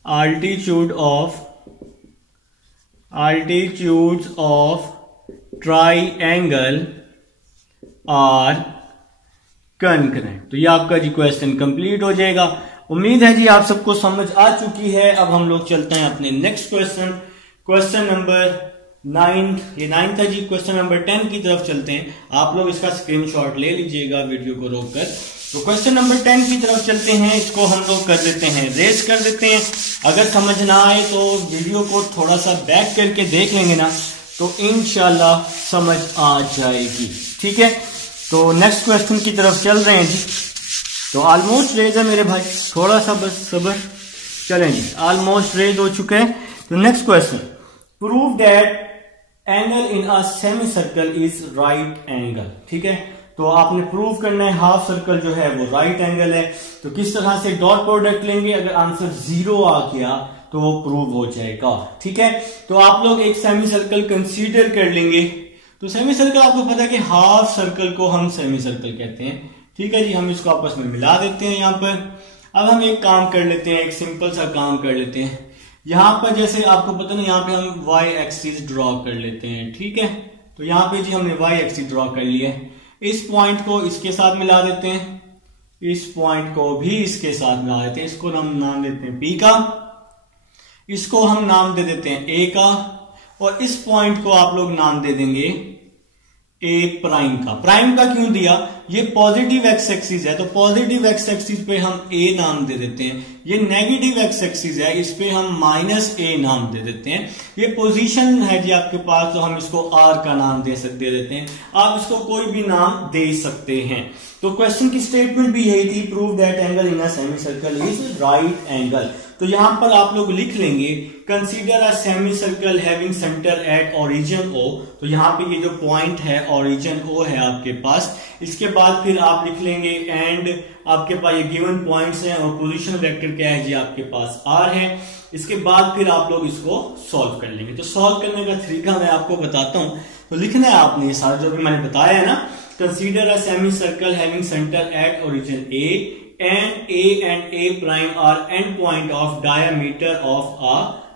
altitudes of triangle are concurrent. तो ये आपका जी क्वेश्चन कंप्लीट हो जाएगा। उम्मीद है जी आप सबको समझ आ चुकी है। अब हम लोग चलते हैं अपने नेक्स्ट क्वेश्चन, क्वेश्चन नंबर 9, ये 9 था जी। क्वेश्चन नंबर 10 की तरफ चलते हैं। आप लोग इसका स्क्रीनशॉट ले लीजिएगा वीडियो को रोककर। तो क्वेश्चन नंबर 10 की तरफ चलते हैं। इसको हम लोग कर देते हैं, रेस कर देते हैं। अगर समझ ना आए तो वीडियो को थोड़ा सा बैक करके देख लेंगे ना, तो इंशाल्लाह समझ आ जाएगी। ठीक है, तो नेक्स्ट क्वेश्चन की तरफ चल रहे हैं जी। तो ऑलमोस्ट रेज है मेरे भाई, थोड़ा सा बस सब्र। चलें जी, ऑलमोस्ट रेज हो चुके हैं। तो next question, prove that angle in a semi circle is right angle. ठीक है, तो आपने प्रूव करना है हाफ सर्कल जो है वो राइट एंगल है। तो किस तरह से डॉट प्रोडक्ट लेंगे, अगर आंसर 0 आ गया तो वो प्रूव हो जाएगा। ठीक है, तो आप लोग एक सेमी सर्कल कंसीडर कर लेंगे। तो सेमी सर्कल आपको पता है कि हाफ सर्कल को हम सेमी सर्कल कहते हैं। ठीक है जी, हम इसको आपस में मिला देते हैं यहाँ पर। अब हम एक काम कर लेते हैं, एक सिंपल सा काम कर लेते हैं। यहाँ पर जैसे आपको पता ना, यहाँ पे हम y एक्सिस ड्रॉ कर लेते हैं। ठीक है, तो यहाँ पे जी हमने y एक्सिस ड्रॉ कर लिया है। इस पॉइंट को इसके साथ मिला देते हैं, इस पॉइंट को भी इसके साथ मिला देते हैं। इसको हम नाम देते हैं P का, इसको हम नाम दे देते हैं A का, और इस पॉइंट को आप लोग नाम दे देंगे A प्राइम का। प्राइम का क्यों दिया, ये पॉजिटिव एक्स एक्सिस है, तो पॉजिटिव एक्स एक्सिस पे हम A नाम दे देते हैं। ये नेगेटिव एक्स एक्सिस है, इस पे हम माइनस A नाम दे देते हैं। ये पोजीशन है जी आपके पास, तो हम इसको R का नाम दे देते हैं। आप इसको कोई भी नाम दे सकते हैं। तो क्वेश्चन की स्टेटमेंट भी यही थी, prove that angle in a semi circle is right angle. तो यहां पर आप लोग लिख लेंगे consider a semi circle having centre at origin O। तो यहां पे ये जो पॉइंट है ओरिजिन O है आपके पास। इसके बाद फिर आप लिख लेंगे एंड आपके पास ये गिवन पॉइंट्स हैं और पोजीशन वेक्टर क्या है जी आपके पास R है। इसके बाद फिर आप लोग इसको सॉल्व कर लेंगे। तो सॉल्व करने का तरीका मैं आपको बताता हूं। तो लिखना है आपने ये सारा जो भी मैंने बताया है ना, consider a semi circle having centre at origin A and a prime are end point of diameter of a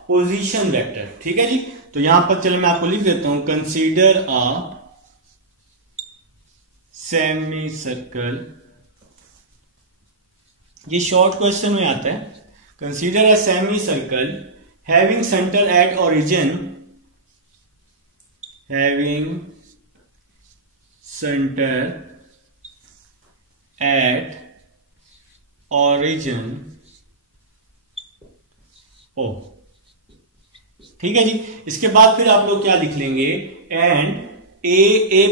position vector। ठीक है जी। तो यहां पर चलो मैं आपको लिख देता हूं, कंसीडर अ सेमी सर्कल, ये शॉर्ट क्वेश्चन में आता है। Consider a semi circle having centre at origin, having centre at origin O। ठीक है जी। इसके बाद फिर आप लोग क्या लिख लेंगे, and A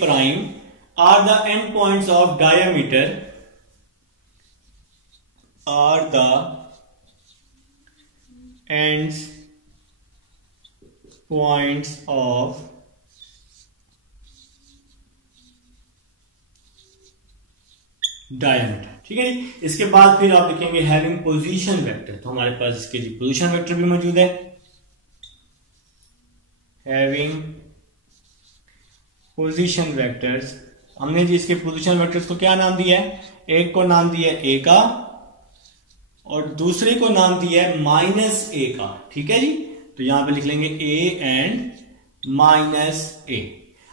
prime are the end points of diameter, are the ends points of diameter. ठीक है जी। इसके बाद फिर आप लिखेंगे हैविंग पोजीशन वेक्टर, तो हमारे पास इसके जी पोजीशन वेक्टर भी मौजूद है। हैविंग पोजीशन वेक्टर्स, हमने जी इसके पोजीशन वेक्टर्स को क्या नाम दिया है, एक को नाम दिया है ए का और दूसरे को नाम दिया है माइनस ए का। ठीक है जी। तो यहां पे लिख लेंगे ए एंड माइनस ए।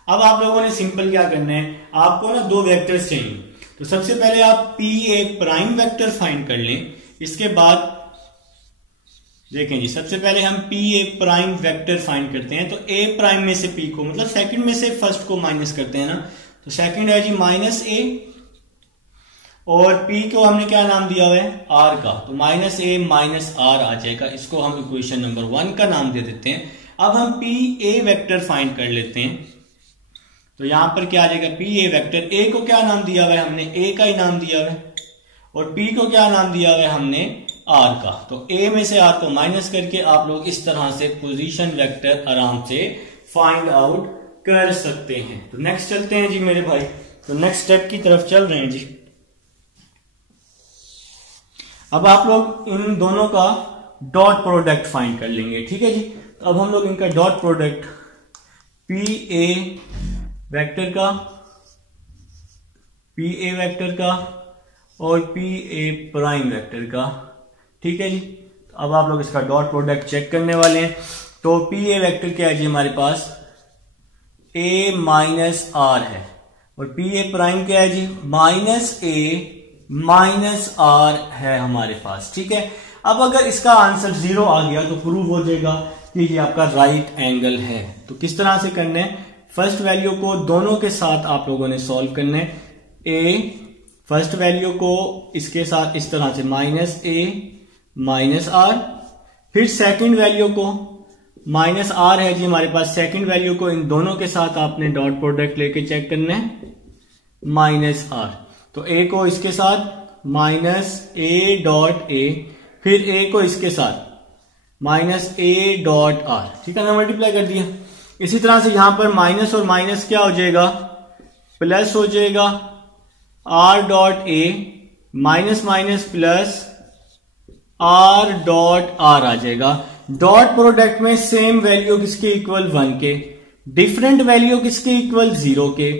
अब आप लोगों ने सिंपल क्या करना है, आपको ना दो वेक्टर्स चाहिए, तो सबसे पहले आप P A prime vector find कर लें। इसके बाद देखें जी, सबसे पहले हम P A prime vector find करते हैं। तो ए प्राइम में से पी को, मतलब सेकंड में से फर्स्ट को माइनस करते हैं ना, तो सेकंड है जी माइनस ए, और पी को हमने क्या नाम दिया हुआ है, आर का, तो माइनस ए माइनस आर आ जाएगा। इसको हम इक्वेशन नंबर 1 का नाम दे देते हैं। अब हम पी ए वेक्टर फाइंड कर लेते हैं। तो यहां पर क्या आ जाएगा, पी ए वेक्टर, ए को क्या नाम दिया हुआ है हमने, ए का ही नाम दिया हुआ है, और पी को क्या नाम दिया हुआ है हमने, आर का। तो ए में से आर को माइनस करके आप लोग इस तरह से पोजीशन वेक्टर आराम से फाइंड आउट कर सकते हैं। तो नेक्स्ट चलते हैं जी मेरे भाई, तो नेक्स्ट स्टेप की तरफ चल रहे हैं जी। अब आप लोग इन दोनों का डॉट प्रोडक्ट फाइंड कर लेंगे। ठीक है जी। तो अब हम लोग इनका dot product P A vector का और पी ए प्राइम वेक्टर का। ठीक है जी। तो अब आप लोग इसका डॉट प्रोडक्ट चेक करने वाले हैं। तो पी ए वेक्टर क्या है जी, हमारे पास ए माइनस आर है, और पी ए प्राइम क्या है जी, माइनस ए माइनस आर है हमारे पास। ठीक है। अब अगर इसका आंसर 0 आ गया तो प्रूव हो जाएगा कि ये आपका राइट एंगल है। तो किस तरह से करना है, फर्स्ट वैल्यू को दोनों के साथ आप लोगों ने सॉल्व करना है। ए फर्स्ट वैल्यू को इसके साथ इस तरह से माइनस ए माइनस आर, फिर सेकंड वैल्यू को माइनस आर है जी हमारे पास, सेकंड वैल्यू को इन दोनों के साथ आपने डॉट प्रोडक्ट लेके चेक करना है, माइनस आर। तो ए को इसके साथ माइनस ए डॉट ए, फिर ए को इसके साथ माइनस ए डॉट आर। ठीक है ना, मल्टीप्लाई कर दिया। इसी तरह से यहां पर माइनस और माइनस क्या हो जाएगा, प्लस हो जाएगा, R dot A minus minus plus R dot R आ जाएगा। डॉट प्रोडक्ट में सेम वैल्यू किसके इक्वल 1 के, डिफरेंट वैल्यू किसके इक्वल 0 के,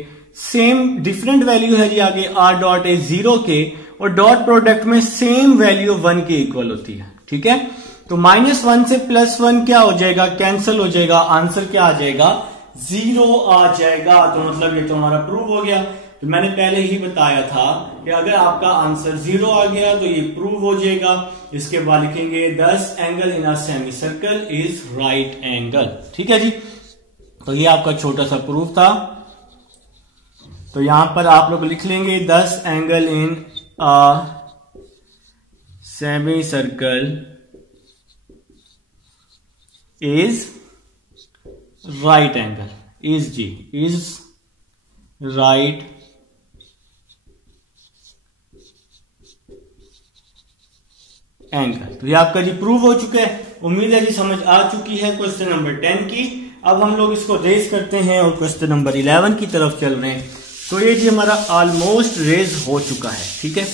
सेम डिफरेंट वैल्यू है जी आगे आर डॉट ए 0 के, और डॉट प्रोडक्ट में सेम वैल्यू 1 के इक्वल होती है। ठीक है। तो -1 से +1 क्या हो जाएगा, कैंसिल हो जाएगा, आंसर क्या आ जाएगा, 0 आ जाएगा। तो मतलब ये तो हमारा प्रूव हो गया। तो मैंने पहले ही बताया था कि अगर आपका आंसर 0 आ गया तो ये प्रूव हो जाएगा। इसके बाद लिखेंगे 10 angle in a semi circle is right angle. ठीक है जी। तो ये आपका छोटा सा प्रूफ था। तो यहां पर आप लोग लिख लेंगे 10 angle in a semi circle is right angle, is right angle. तो ये आपका जी प्रूव हो चुका है। उम्मीद है जी समझ आ चुकी है क्वेश्चन नंबर 10 की। अब हम लोग इसको रेज करते हैं और क्वेश्चन नंबर 11 की तरफ चल रहे हैं। तो ये जी हमारा ऑलमोस्ट रेज हो चुका है। ठीक है।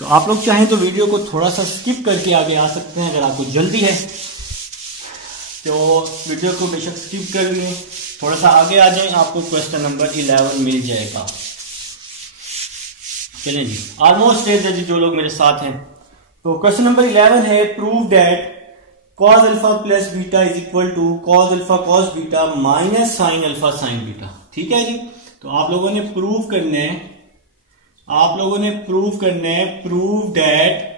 तो आप लोग चाहें तो वीडियो को थोड़ा सा स्किप करके आगे आ सकते हैं, अगर आपको जल्दी है तो वीडियो को बेशक स्किप कर लें। थोड़ा सा आगे आ जाए, आपको क्वेश्चन नंबर 11 मिल जाएगा। चलें जी, ऑलमोस्ट है जी जो लोग मेरे साथ हैं। तो क्वेश्चन नंबर 11 है, prove that cos alpha plus beta is equal to cos alpha cos beta minus sin alpha sin beta. ठीक है जी, तो आप लोगों ने प्रूव करना है, prove that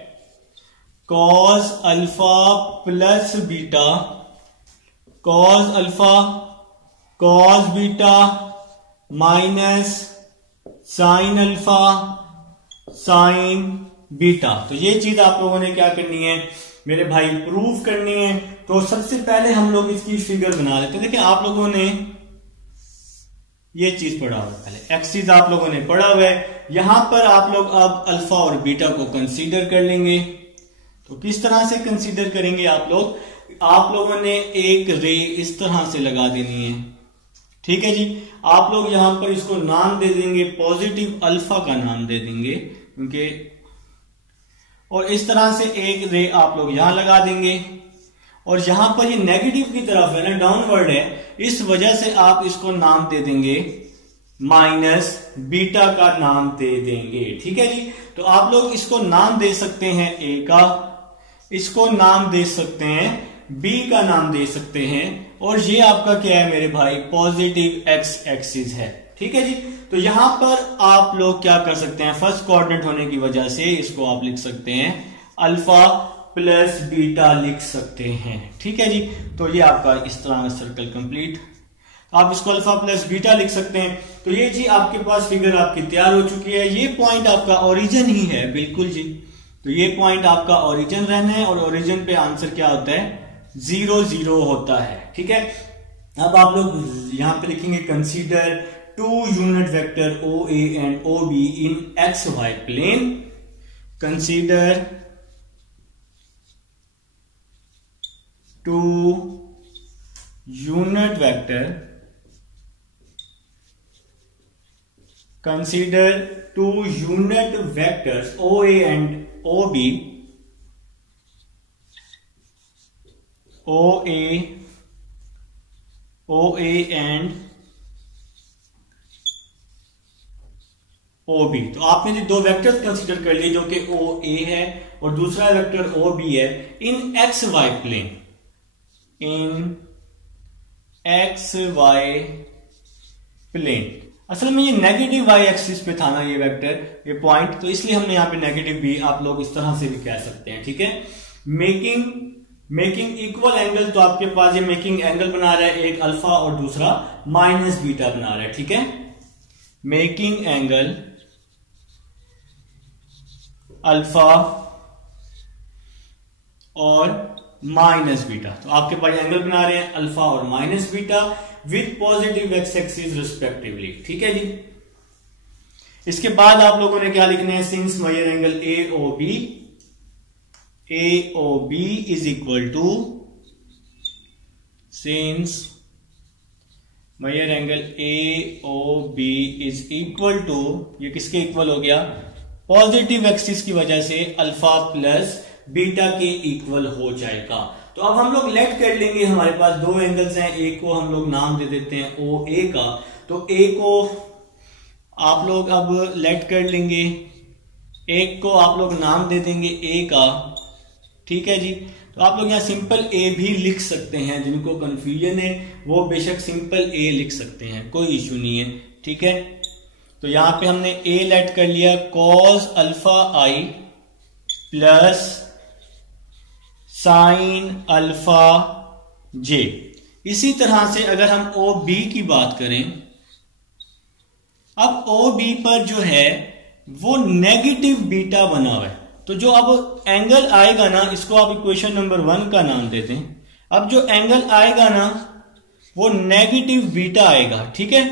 cos alpha plus beta cos alpha cos beta minus sin alpha sin beta. तो ये चीज आप लोगों ने क्या करनी है मेरे भाई, प्रूफ करनी है। तो सबसे पहले हम लोग इसकी फिगर बना लेते हैं। देखिए आप लोगों ने ये चीज पढ़ा हुआ है, पहले एक्सिस आप लोगों ने पढ़ा हुआ है। यहां पर आप लोग अब अल्फा और बीटा को कंसीडर कर लेंगे। तो किस तरह से कंसीडर करेंगे आप लोगों ने एक रे इस तरह से लगा देनी है। ठीक है जी, आप लोग यहां पर इसको नाम दे देंगे, पॉजिटिव अल्फा का नाम दे देंगे क्योंकि, और इस तरह से एक रे आप लोग यहां लगा देंगे। और यहां पर ये नेगेटिव की तरफ है ना, डाउनवर्ड है, इस वजह से आप इसको नाम दे देंगे माइनस बीटा का नाम दे देंगे। ठीक है जी, तो आप लोग इसको नाम दे सकते हैं ए का, इसको नाम दे सकते हैं बी का नाम दे सकते हैं, और ये आपका क्या है मेरे भाई, पॉजिटिव एक्स एक्सिस है। ठीक है जी, तो यहां पर आप लोग क्या कर सकते हैं, फर्स्ट कोऑर्डिनेट होने की वजह से इसको आप लिख सकते हैं अल्फा प्लस बीटा लिख सकते हैं। ठीक है जी, तो ये आपका इस तरह का सर्कल कंप्लीट, आप इसको अल्फा प्लस बीटा लिख सकते हैं। तो ये जी आपके पास फिगर आपकी तैयार हो चुकी है। ये पॉइंट आपका ओरिजिन ही है, बिल्कुल जी। तो ये पॉइंट आपका ओरिजिन रहना है, और ओरिजिन पे आंसर क्या होता है, 0 0 होता है। ठीक है, अब आप लोग यहां पे लिखेंगे consider 2 unit vector OA and OB in XY plane. Consider 2 unit vector. Consider 2 unit vectors OA and OB. OA and OB। तो आपने जो दो वेक्टर्स कंसीडर कर लिए जो कि OA है और दूसरा वेक्टर OB है, इन XY प्लेन, इन XY प्लेन। असल में ये नेगेटिव y एक्सिस पे था ना ये वेक्टर, ये पॉइंट, तो इसलिए हमने यहां पे नेगेटिव भी, आप लोग इस तरह से भी कह सकते हैं। ठीक है, मेकिंग इक्वल एंगल, तो आपके पास ये मेकिंग एंगल बना रहा है, एक अल्फा और दूसरा माइनस बीटा बना रहा है। ठीक है, मेकिंग एंगल अल्फा और माइनस बीटा। तो आपके पास एंगल बना रहे हैं अल्फा और minus beta with positive x axis respectively. ठीक है जी, इसके बाद आप लोगों ने क्या लिखना है, since major angle AOB is equal to, since major angle AOB is equal to, ये किसके इक्वल हो गया, पॉजिटिव एक्सिस की वजह से अल्फा प्लस बीटा के इक्वल हो जाएगा। तो अब हम लोग लेट कर लेंगे, हमारे पास दो एंगल्स हैं, एक को हम लोग नाम दे देते हैं OA का, तो A को आप लोग अब लेट कर लेंगे, एक को आप लोग नाम दे देंगे A का। ठीक है जी, तो आप लोग यहाँ सिंपल A भी लिख सकते हैं, जिनको कंफ्यूजन है वो बेशक सिंपल A लिख सकते हैं, कोई इश्यू नहीं है। ठीक है, तो यहां पे हमने A लेट कर लिया cos alpha I plus sine alpha J। इसी तरह से अगर हम OB की बात करें, अब OB पर जो है वो नेगेटिव बीटा बना हुआ है, तो जो अब एंगल आएगा ना, इसको आप इक्वेशन नंबर 1 का नाम देते हैं। अब जो एंगल आएगा ना वो नेगेटिव बीटा आएगा। ठीक है,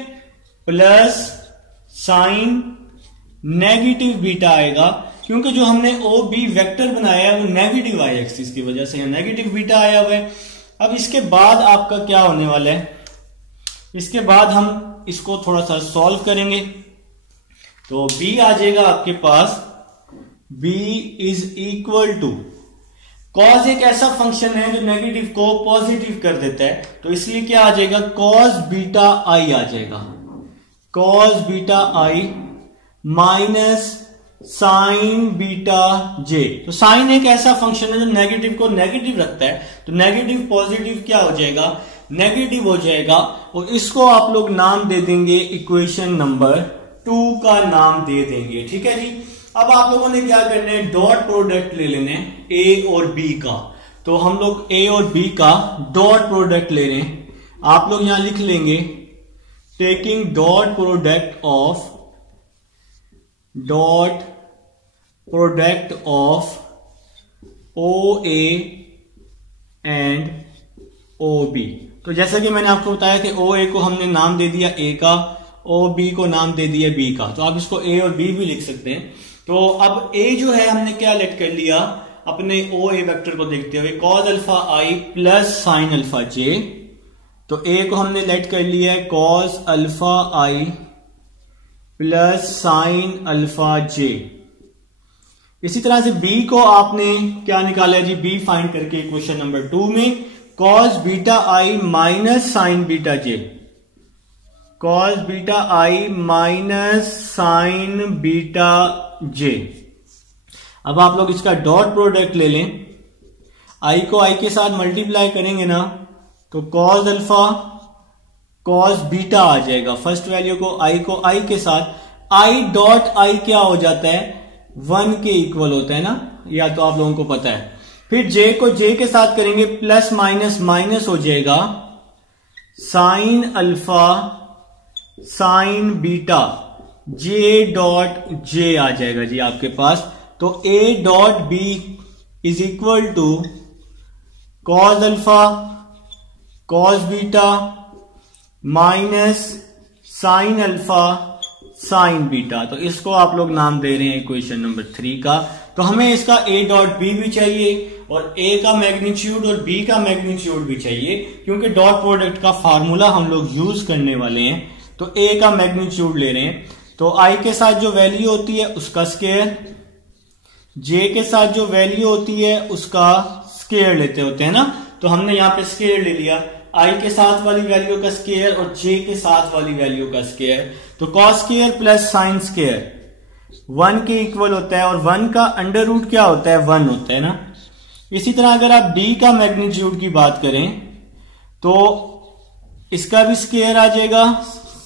प्लस साइन नेगेटिव बीटा आएगा, क्योंकि जो हमने OB वेक्टर बनाया है वो नेगेटिव y एक्सिस की वजह से नेगेटिव बीटा आया हुआ है। अब इसके बाद आपका क्या होने वाला है, इसके बाद हम इसको थोड़ा सा सॉल्व करेंगे, तो B आ जाएगा आपके पास, B is equal to cos एक ऐसा फंक्शन है जो नेगेटिव को पॉजिटिव कर देता है, तो इसलिए क्या आ जाएगा, कॉस बीटा आई आ जाएगा, कॉस बीटा आई माइनस साइन बीटा जे। तो साइन एक ऐसा फंक्शन है जो नेगेटिव को नेगेटिव रखता है, तो नेगेटिव पॉजिटिव क्या हो जाएगा, नेगेटिव हो जाएगा, और इसको आप लोग नाम दे देंगे इक्वेशन नंबर 2 का नाम दे देंगे। ठीक है जी। अब आप लोगों ने क्या करना है, डॉट प्रोडक्ट ले लेने ए और बी का। तो हम लोग ए और बी का डॉट प्रोडक्ट ले रहे हैं। आप लोग यहां लिख लेंगे taking dot product of O A and O B. तो जैसा कि मैंने आपको बताया कि ओ ए को हमने नाम दे दिया ए का, ओ बी को नाम दे दिया बी का, तो आप इसको ए और बी भी लिख सकते हैं। तो अब ए जो है हमने क्या लेट कर लिया, अपने ओ ए वेक्टर को देखते हुए कॉस अल्फा आई प्लस साइन अल्फा जे। तो ए को हमने लेट कर लिया है कॉस अल्फा आई प्लस साइन अल्फा जे। इसी तरह से बी को आपने क्या निकाला है जी, बी फाइंड करके क्वेश्चन नंबर 2 में कॉस बीटा आई माइनस साइन बीटा जे, कॉस बीटा आई माइनस साइन बीटा जे। अब आप लोग इसका डॉट प्रोडक्ट ले लें, आई को आई के साथ मल्टीप्लाई करेंगे ना, तो कॉस अल्फा कॉस बीटा आ जाएगा। फर्स्ट वैल्यू को आई के साथ, आई डॉट आई क्या हो जाता है, 1 के इक्वल होता है ना, या तो आप लोगों को पता है। फिर जे को जे के साथ करेंगे, प्लस माइनस माइनस हो जाएगा, sine alpha sine beta, J dot J आ जाएगा जी आपके पास। तो A dot B is equal to cos alpha cos beta minus sine alpha sine beta. तो इसको आप लोग नाम दे रहे हैं इक्वेशन नंबर 3 का। तो हमें इसका ए डॉट बी भी चाहिए और ए का मैग्नीट्यूड और बी का मैग्नीट्यूड भी चाहिए, क्योंकि डॉट प्रोडक्ट का फार्मूला हम लोग यूज करने वाले हैं। तो ए का मैग्नीट्यूड ले रहे हैं, तो आई के साथ जो वैल्यू होती है उसका स्क्वायर, जे के साथ जो वैल्यू होती है उसका स्क्वायर लेते होते हैं ना। तो हमने यहां पे स्क्वायर ले लिया, आई के साथ वाली वैल्यू का स्क्वायर और जे के साथ वाली वैल्यू का स्क्वायर। तो cos square plus sine square 1 के इक्वल होता है, और 1 का अंडर रूट क्या होता है, 1 होता है ना। इसी तरह अगर आप बी का मैग्नीट्यूड की बात करें तो इसका भी स्क्वायर आ जाएगा,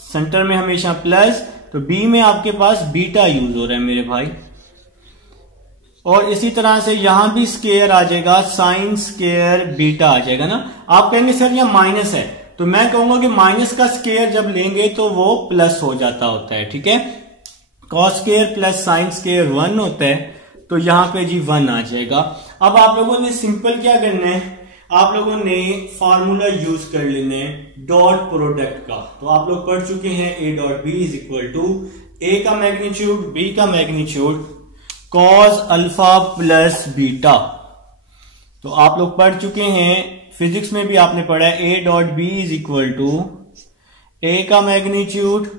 सेंटर में हमेशा प्लस, तो बी में आपके पास बीटा यूज हो रहा है मेरे भाई। और इसी तरह से यहां भी स्क्वायर आ जाएगा, साइन स्क्वायर बीटा आ जाएगा ना। आप कहेंगे सर यहां माइनस है, तो मैं कहूंगा कि माइनस का स्क्वायर जब लेंगे तो वो प्लस हो जाता होता है। ठीक है, cos square plus sine square 1 होता है, तो यहां पे जी 1 आ जाएगा। अब आप लोगों ने सिंपल क्या करना है, आप लोगों ने फार्मूला यूज कर लेना है डॉट प्रोडक्ट का। तो आप लोग पढ़ चुके हैं A dot B is equal to A का मैग्नीट्यूड बी का magnitude cos alpha plus beta. तो आप लोग पढ़ चुके हैं, फिजिक्स में भी आपने पढ़ा है, A dot B is equal to A का मैग्नीट्यूड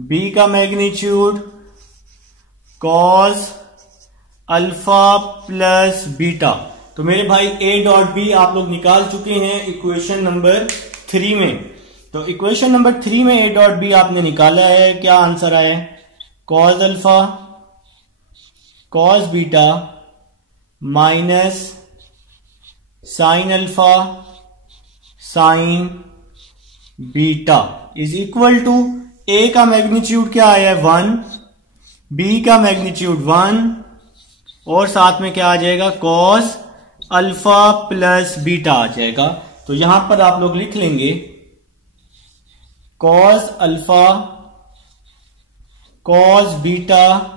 बी का magnitude cos alpha plus beta. तो मेरे भाई ए डॉट बी आप लोग निकाल चुके हैं इक्वेशन नंबर 3 में। तो इक्वेशन नंबर 3 में ए डॉट बी आपने निकाला है, क्या आंसर आया, cos alpha cos beta minus sine alpha sine beta is equal to A का मैग्नीट्यूड क्या आया है 1, बी का मैग्नीट्यूड 1 और साथ में क्या आ जाएगा कॉस अल्फा प्लस बीटा आ जाएगा। तो यहां पर आप लोग लिख लेंगे cos alpha cos beta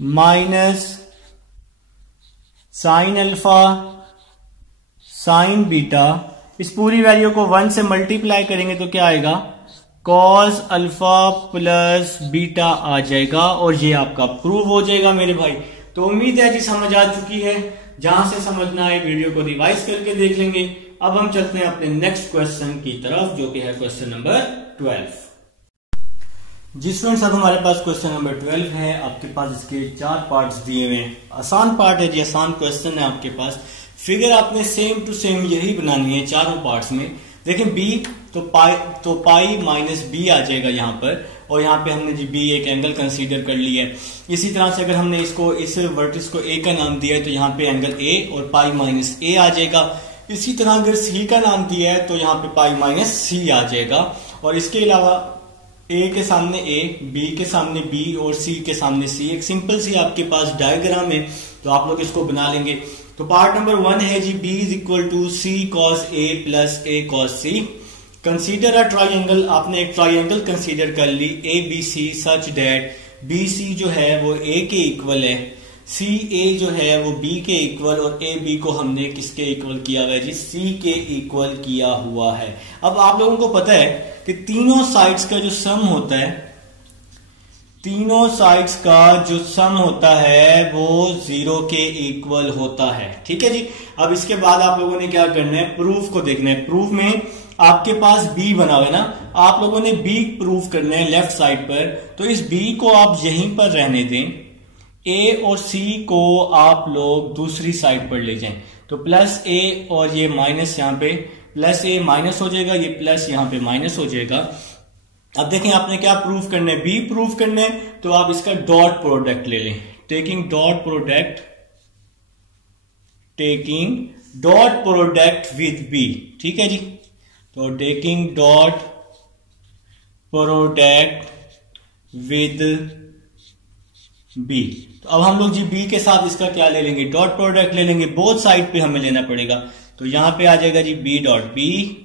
minus sine alpha sine beta. इस पूरी वैल्यू को 1 से मल्टीप्लाई करेंगे तो क्या आएगा, कॉस अल्फा प्लस बीटा आ जाएगा, और ये आपका प्रूव हो जाएगा मेरे भाई। तो उम्मीद है जी समझ आ चुकी है, जहां से समझना है वीडियो को रिवाइज करके देख लेंगे। अब हम चलते हैं अपने नेक्स्ट क्वेश्चन की तरफ, जो कि है क्वेश्चन नंबर 12। जी स्टूडेंट्स, अब हमारे पास क्वेश्चन नंबर 12 है। आपके पास इसके 4 पार्ट्स दिए हुए हैं। आसान पार्ट है जी, आसान क्वेश्चन है आपके पास। फिगर आपने सेम टू सेम यही बनानी है चारों पार्ट्स में। देखें बी तो पाई माइनस बी आ जाएगा यहाँ पर, और यहाँ पे हमने जी बी एक एंगल कंसीडर कर लिया है। इसी तरह से अगर हमने इसको इस वर्टिस को ए का नाम दिया है तो यहाँ पे एंगल ए और पाई माइनस ए आ जाएगा। इसी तरह अगर सी का नाम दिया है तो यहाँ पे पाई माइनस सी आ जाएगा। और इसके अलावा ए के सामने ए, बी के सामने बी और सी के सामने सी। एक सिंपल सी आपके पास डायग्राम है, तो आप लोग इसको बना लेंगे। तो पार्ट नंबर 1 है जी, B is equal to C cos A plus A cos C. Consider a triangle, आपने एक ट्राइंगल कंसीडर कर ली A B C such that B C जो है वो ए के इक्वल है, सी ए जो है वो बी के इक्वल, और ए बी को हमने किसके इक्वल किया हुआ है जी, सी के इक्वल किया हुआ है। अब आप लोगों को पता है कि तीनों साइड्स का जो सम होता है, तीनों साइड्स का जो सम होता है वो 0 के इक्वल होता है। ठीक है जी। अब इसके बाद आप लोगों ने क्या करना है, प्रूफ को देखना है। प्रूफ में आपके पास बी बना हुआ है ना, आप लोगों ने बी प्रूफ करना है लेफ्ट साइड पर। तो इस बी को आप यहीं पर रहने दें, ए और सी को आप लोग दूसरी साइड पर ले जाएं। तो प्लस ए और ये माइनस, यहाँ पे प्लस ए माइनस हो जाएगा, ये प्लस यहाँ पे माइनस हो जाएगा। अब देखें आपने क्या प्रूफ करना है, बी प्रूफ करना है, तो आप इसका डॉट प्रोडक्ट ले लें। Taking dot product with B. ठीक है जी। तो taking dot product with B. तो अब हम लोग जी बी के साथ इसका क्या ले लेंगे, डॉट प्रोडक्ट ले लेंगे। बोथ साइड पे हमें लेना पड़ेगा। तो यहां पे आ जाएगा जी B dot B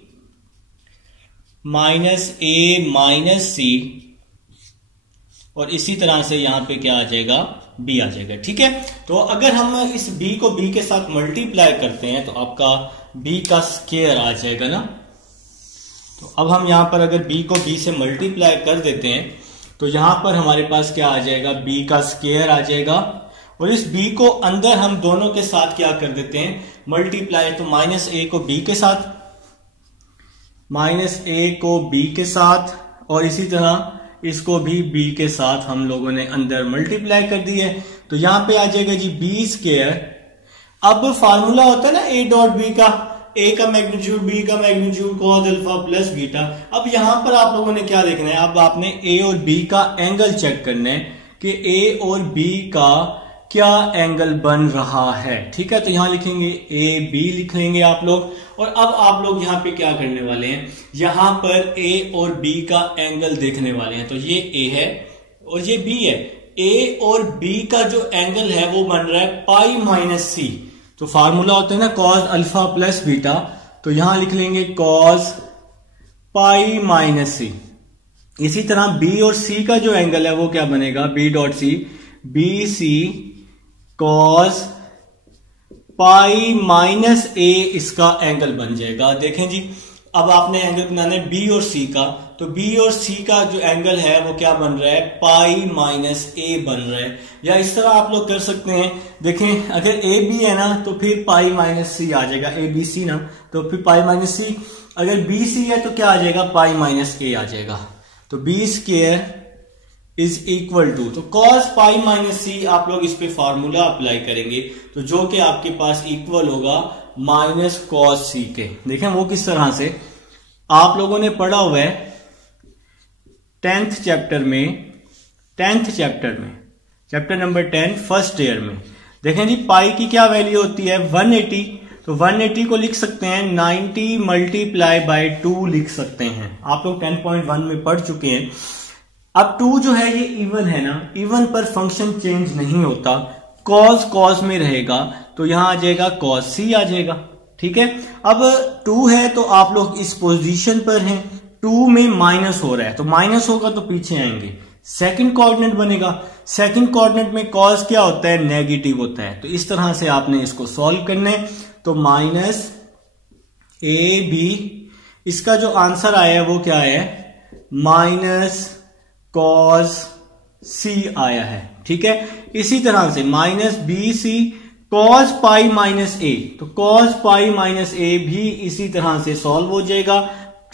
minus A minus C, और इसी तरह से यहां पे क्या आ जाएगा, बी आ जाएगा। ठीक है। तो अगर हम इस बी को बी के साथ मल्टीप्लाई करते हैं तो आपका बी का स्क्वायर आ जाएगा ना। तो अब हम यहां पर अगर बी को बी से मल्टीप्लाई कर देते हैं तो यहां पर हमारे पास क्या आ जाएगा, बी का स्क्वायर आ जाएगा। और इस बी को अंदर हम दोनों के साथ क्या कर देते हैं, मल्टीप्लाई। तो माइनस ए को बी के साथ, माइनस ए को बी के साथ, और इसी तरह इसको भी बी के साथ हम लोगों ने अंदर मल्टीप्लाई कर दी है। तो यहां पे आ जाएगा जी बी स्क्वायर। अब फार्मूला होता है ना ए डॉट बी का, ए का मैग्नीट्यूड बी का magnitude cos alpha plus beta. अब यहां पर आप लोगों ने क्या देखना है, अब आपने ए और बी का एंगल चेक करना है कि ए और बी का क्या एंगल बन रहा है। ठीक है। तो यहां लिखेंगे ए बी लिख लेंगे आप लोग। और अब आप लोग यहां पे क्या करने वाले हैं, यहां पर ए और बी का एंगल देखने वाले हैं। तो ये ए है और ये बी है। ए और बी का जो एंगल है वो बन रहा है पाई माइनस सी। तो फार्मूला होता है ना कॉस अल्फा प्लस बीटा, तो यहां लिख लेंगे कॉस पाई माइनस सी। इसी तरह बी और सी का जो एंगल है वो क्या बनेगा, B dot C, B C cos pi minus A इसका एंगल बन जाएगा। देखें जी, अब आपने एंगल बनाना है बी और सी का। तो बी और सी का जो एंगल है वो क्या बन रहा है, पाई माइनस ए बन रहा है। या इस तरह आप लोग कर सकते हैं, देखें अगर ए बी है ना तो फिर पाई माइनस सी आ जाएगा, ए बी सी ना तो फिर पाई माइनस सी। अगर बी सी है तो क्या आ जाएगा, पाई माइनस ए आ जाएगा। तो B square is equal to, तो कॉस पाई माइनस सी आप लोग इस पे फॉर्मूला अप्लाई करेंगे तो जो कि आपके पास इक्वल होगा माइनस कॉस सी के। देखें वो किस तरह से, आप लोगों ने पढ़ा हुआ है 10th चैप्टर में, चैप्टर नंबर 10 फर्स्ट ईयर में। देखें जी पाई की क्या वैल्यू होती है, 180। तो 180 को लिख सकते हैं 90 मल्टीप्लाई बाय 2 लिख सकते हैं। आप लोग 10.1 में पढ़ चुके हैं। अब 2 जो है ये इवन है ना, इवन पर फंक्शन चेंज नहीं होता, कॉस में रहेगा। तो यहां आ जाएगा कॉस सी आ जाएगा। ठीक है। अब 2 है तो आप लोग इस पोजीशन पर हैं, 2 में माइनस हो रहा है तो माइनस होगा तो पीछे आएंगे, सेकंड कोऑर्डिनेट बनेगा। सेकंड कोऑर्डिनेट में कॉस क्या होता है, नेगेटिव होता है। तो इस तरह से आपने इसको सॉल्व करना है। तो माइनस ए बी, इसका जो आंसर आया है वो क्या है, माइनस कॉस सी आया है। ठीक है। इसी तरह से minus B C cos pi minus A, तो कॉस पाई माइनस ए भी इसी तरह से सॉल्व हो जाएगा।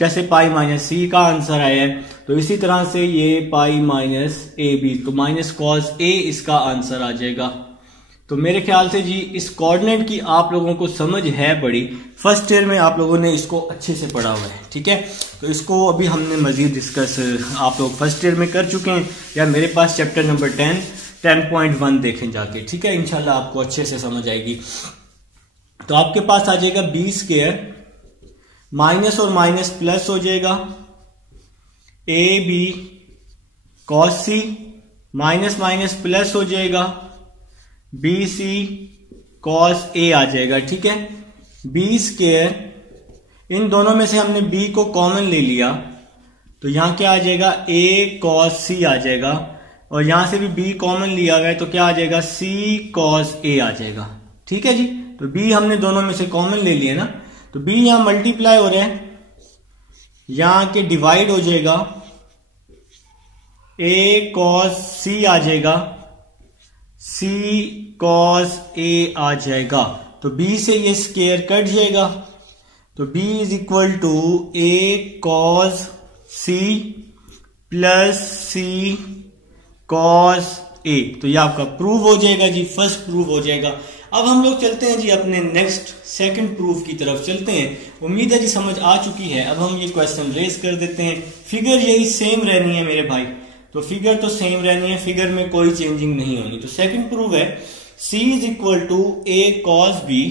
जैसे पाई माइनस सी का आंसर आया है, तो इसी तरह से ये पाई माइनस ए बी, तो माइनस कॉस ए इसका आंसर आ जाएगा। तो मेरे ख्याल से जी इस कोऑर्डिनेट की आप लोगों को समझ है बड़ी, फर्स्ट ईयर में आप लोगों ने इसको अच्छे से पढ़ा हुआ है, ठीक है। तो इसको अभी हमने मजीद डिस्कस आप लोग फर्स्ट ईयर में कर चुके हैं, या मेरे पास चैप्टर नंबर 10.1 देखें जाके, ठीक है। इंशाल्लाह आपको अच्छे से समझ आएगी। तो आपके पास आ जाएगा बी स्क्वायर, माइनस और माइनस प्लस हो जाएगा, A B cos C, minus minus plus हो जाएगा, बी सी कॉस ए आ जाएगा, ठीक है। बी स्क्वायर, इन दोनों में से हमने बी को कॉमन ले लिया, तो यहां क्या आ जाएगा, ए कॉस सी आ जाएगा, और यहां से भी बी कॉमन लिया हुआ है, तो क्या आ जाएगा, सी कॉस ए आ जाएगा, ठीक है जी। तो बी हमने दोनों में से कॉमन ले लिया ना, तो बी यहां मल्टीप्लाई हो रहा है, यहां के डिवाइड हो जाएगा, ए कॉस सी आ जाएगा, सी कॉस ए आ जाएगा। तो बी से ये स्क्वायर कट जाएगा, तो b is equal to A cos C plus C cos A. तो ये आपका प्रूव हो जाएगा जी, फर्स्ट प्रूव हो जाएगा। अब हम लोग चलते हैं जी अपने नेक्स्ट सेकंड प्रूफ की तरफ चलते हैं। उम्मीद है जी समझ आ चुकी है। अब हम ये क्वेश्चन रेज कर देते हैं। फिगर यही सेम रहनी है मेरे भाई, तो फिगर तो सेम रहनी है, फिगर में कोई चेंजिंग नहीं होनी। तो सेकंड प्रूफ है c is equal to A cos B,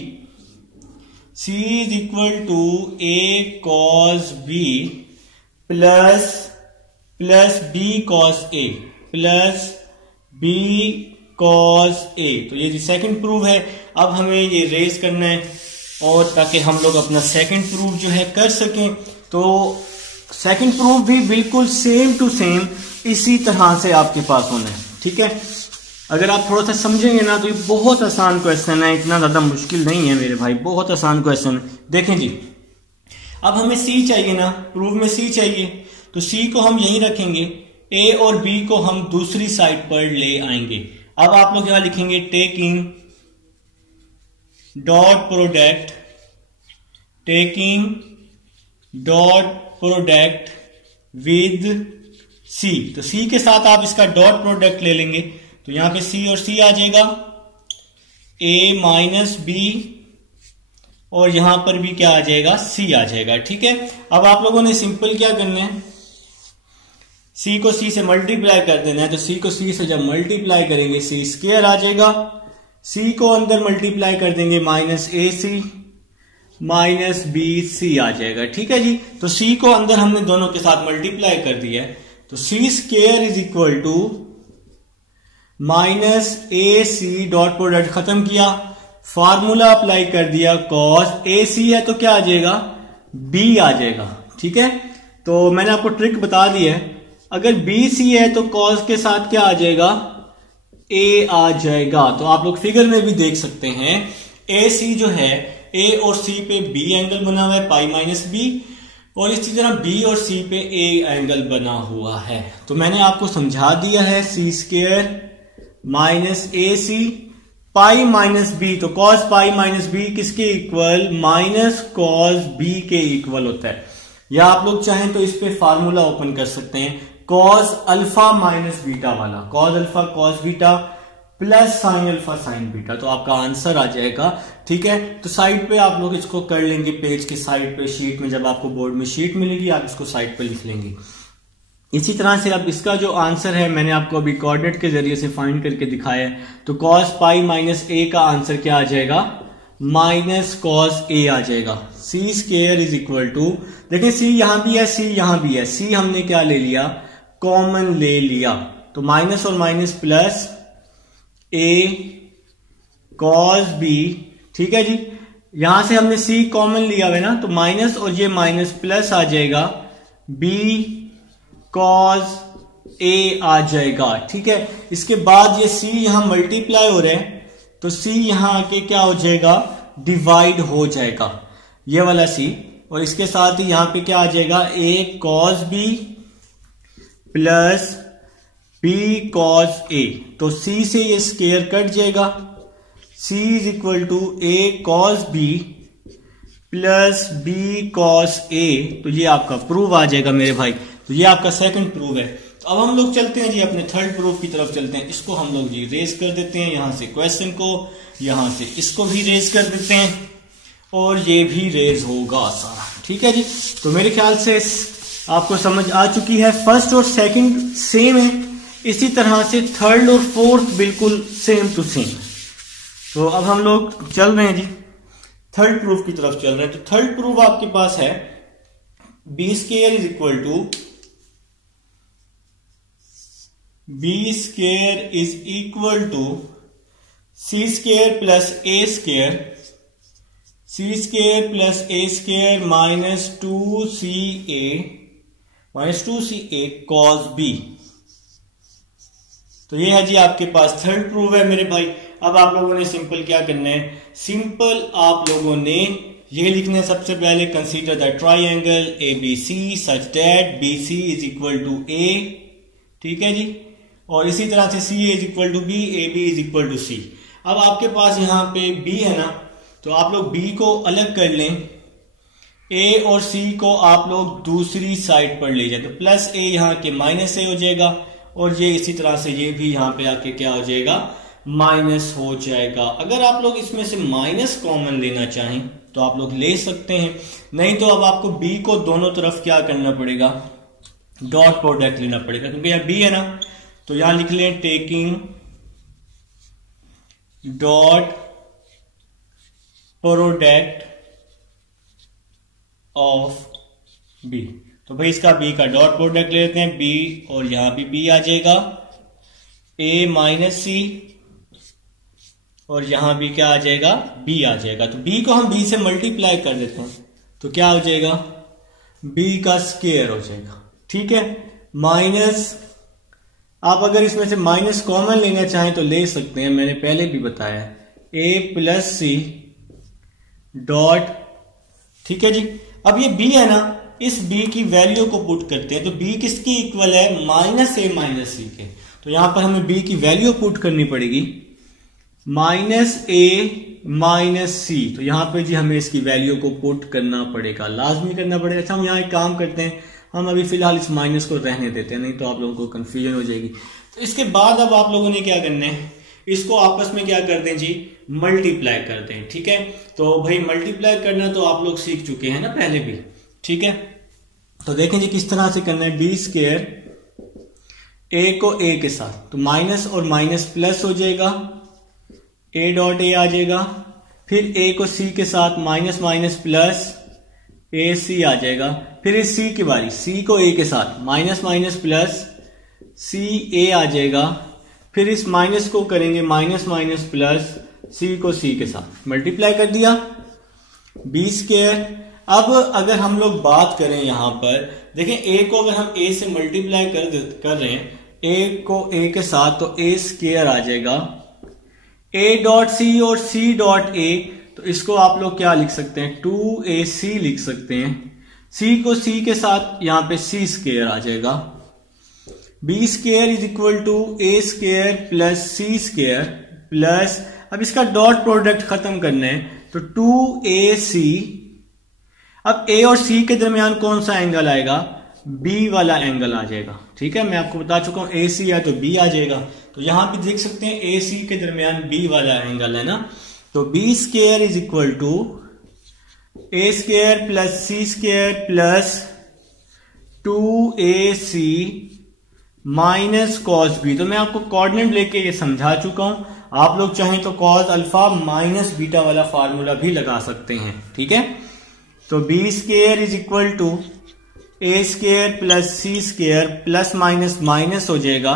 c is equal to A cos B plus B cos A plus B cos A. तो ये जी सेकंड प्रूफ है। अब हमें ये रेज करना है, और ताकि हम लोग अपना सेकंड प्रूफ जो है कर सकें। तो सेकंड प्रूफ भी बिल्कुल सेम टू सेम इसी तरह से आपके पास होना है, ठीक है। अगर आप थोड़ा सा समझेंगे ना तो ये बहुत आसान क्वेश्चन है, इतना ज्यादा मुश्किल नहीं है मेरे भाई, बहुत आसान क्वेश्चन है। देखें जी, अब हमें सी चाहिए ना, प्रूफ में सी चाहिए, तो सी को हम यहीं रखेंगे, ए और बी को हम दूसरी साइड पर ले आएंगे। अब आप लोग यहां लिखेंगे taking dot product with C. तो सी के साथ आप इसका डॉट प्रोडक्ट ले लेंगे, तो यहां पे सी और सी आ जाएगा, ए माइनस बी, और यहां पर भी क्या आ जाएगा, सी आ जाएगा, ठीक है। अब आप लोगों ने सिंपल क्या करना है, सी को सी से मल्टीप्लाई कर देना है। तो सी को सी से जब मल्टीप्लाई करेंगे सी स्क्वायर आ जाएगा, सी को अंदर मल्टीप्लाई कर देंगे minus A C minus B सी आ जाएगा, ठीक है जी। तो सी को अंदर हमने दोनों के साथ मल्टीप्लाई कर दिया है, तो C square is equal to minus A C, dot product खत्म किया, फार्मूला अप्लाई कर दिया, कॉस ए सी है तो क्या आ जाएगा, बी आ जाएगा, ठीक है। तो मैंने आपको ट्रिक बता दी है, अगर बी सी है तो कॉस के साथ क्या आ जाएगा, ए आ जाएगा। तो आप लोग फिगर में भी देख सकते हैं, ए सी जो है, ए और सी पे बी एंगल बना हुआ है पाई माइनस बी, और इसी तरह बी और सी पे ए एंगल बना हुआ है। तो मैंने आपको समझा दिया है, सी square minus A C pi minus B, तो कॉस पाई माइनस बी किसके इक्वल, माइनस कॉस बी के इक्वल होता है। या आप लोग चाहें तो इस पे फार्मूला ओपन कर सकते हैं, कॉस अल्फा माइनस बीटा वाला, cos alpha cos beta plus sign alpha sine beta, तो आपका आंसर आ जाएगा, ठीक है। तो साइड पे आप लोग इसको कर लेंगे, पेज के साइड पे शीट में, जब आपको बोर्ड में शीट मिलेगी आप इसको साइड पे लिख लेंगे। इसी तरह से अब इसका जो आंसर है मैंने आपको अभी कोऑर्डिनेट के जरिए से फाइंड करके दिखाया है, तो कॉस पाई माइनस ए का आंसर क्या आ जाएगा, माइनस कॉस ए आ जाएगा। सी स्क्वायर इज इक्वल टू, देखिए सी यहां भी है, सी यहां भी है, सी हमने क्या ले लिया, कॉमन ले लिया, तो माइनस और minus plus A cos B, ठीक है जी। यहां से हमने सी कॉमन लिया हुआ है ना, तो माइनस और ये माइनस प्लस आ जाएगा, बी कॉस ए आ जाएगा, ठीक है। इसके बाद ये सी यहां मल्टीप्लाई हो रहा है, तो सी यहां आके क्या हो जाएगा, डिवाइड हो जाएगा, ये वाला सी, और इसके साथ ही यहां पे क्या आ जाएगा, A cos B plus B cos A. तो सी से ये स्क्वायर कट जाएगा, C is equal to A cos B plus B cos A, तो ये आपका प्रूव आ जाएगा मेरे भाई। तो ये आपका सेकंड प्रूव है। तो अब हम लोग चलते हैं जी अपने थर्ड प्रूफ की तरफ चलते हैं। इसको हम लोग जी रेज कर देते हैं, यहां से क्वेश्चन को, यहां से इसको भी रेज कर देते हैं और ये भी रेज होगा सारा। ठीक है जी, तो मेरे ख्याल से आपको समझ आ चुकी है। फर्स्ट और सेकंड सेम है, इसी तरह से थर्ड और फोर्थ बिल्कुल सेम टू सेम। तो अब हम लोग चल रहे हैं जी थर्ड प्रूफ की तरफ चल रहे हैं। तो थर्ड प्रूफ आपके पास है B square is equal to C square plus A square, C square plus A square minus 2ca cos B. तो ये है जी आपके पास थर्ड प्रूफ है मेरे भाई। अब आप लोगों ने सिंपल क्या करना है, सिंपल आप लोगों ने ये लिखना है सबसे पहले, consider the triangle ABC such that BC is equal to A। ठीक है जी, और इसी तरह से CA is equal to B, AB is equal to C। अब आपके पास यहाँ पे B है ना, तो आप लोग B को अलग कर लें, A और C को आप लोग दूसरी साइड पर ले जाए, तो प्लस A यहाँ के माइनस A हो जाएगा, और ये इसी तरह से ये भी यहाँ पे आके क्या हो जाएगा, माइनस हो जाएगा। अगर आप लोग इसमें से माइनस कॉमन लेना चाहें तो आप लोग ले सकते हैं, नहीं तो अब आपको B को दोनों तरफ क्या करना पड़ेगा, डॉट प्रोडक्ट लेना पड़ेगा, क्योंकि यहाँ B है ना, तो यहां लिख लें taking dot product of B। तो भाई इसका B का डॉट प्रोडक्ट ले लेते हैं, B और यहां भी B आ जाएगा, A माइनस C, और यहां भी क्या आ जाएगा, B आ जाएगा। तो B को हम B से मल्टीप्लाई कर देते हैं, तो क्या हो जाएगा, B का स्क्वायर हो जाएगा। ठीक है, माइनस, आप अगर इसमें से माइनस कॉमन लेना चाहें तो ले सकते हैं, मैंने पहले भी बताया, A प्लस C डॉट। ठीक है जी, अब ये B है ना, इस B की वैल्यू को पुट करते हैं, तो B किसकी इक्वल है, माइनस A माइनस C के। तो यहां पर हमें B की वैल्यू पुट करनी पड़ेगी, माइनस A माइनस C। तो यहां पे जी हमें इसकी वैल्यू को पुट करना पड़ेगा, लाजमी करना पड़ेगा। अच्छा, हम यहां एक काम करते हैं, हम अभी फिलहाल इस माइनस को रहने देते हैं, नहीं तो आप लोगों को कंफ्यूजन हो जाएगी। तो इसके बाद अब आप लोगों ने क्या करना है, इसको आपस में क्या कर दें जी, मल्टीप्लाई कर दें। ठीक है, तो भाई मल्टीप्लाई करना तो आप लोग सीख चुके हैं ना पहले भी। ठीक है, तो देखें जी किस तरह से करना है, बी स्क्वायर A को A के साथ, तो माइनस और माइनस प्लस हो जाएगा, A डॉट A आ जाएगा, फिर A को C के साथ माइनस माइनस प्लस AC आ जाएगा, फिर इस C की बारी, C को A के साथ माइनस माइनस प्लस CA आ जाएगा, फिर इस माइनस को करेंगे माइनस माइनस प्लस C को C के साथ, मल्टीप्लाई कर दिया, B स्क्वायर। अब अगर हम लोग बात करें यहां पर, देखें A को अगर हम A से मल्टीप्लाई कर रहे हैं, A को A के साथ, तो A स्क्वायर आ जाएगा, A डॉट C और C डॉट A, तो इसको आप लोग क्या लिख सकते हैं, 2AC लिख सकते हैं। C को C के साथ यहां पे C स्क्वायर आ जाएगा, B square is equal to A square plus C square plus, अब इसका डॉट प्रोडक्ट खत्म करना है, तो 2AC। अब A और C के दरमियान कौन सा एंगल आएगा, B वाला एंगल आ जाएगा। ठीक है, मैं आपको बता चुका हूं AC है तो B आ जाएगा, तो यहां भी देख सकते हैं AC के दरमियान B वाला एंगल है ना, तो B square is equal to A square plus C square plus 2AC minus cos B। तो मैं आपको कोऑर्डिनेट लेके ये समझा चुका हूं, आप लोग चाहें तो कॉस अल्फा माइनस बीटा वाला फार्मूला भी लगा सकते हैं। ठीक है, तो B square is equal to A square plus C square plus minus minus हो जाएगा,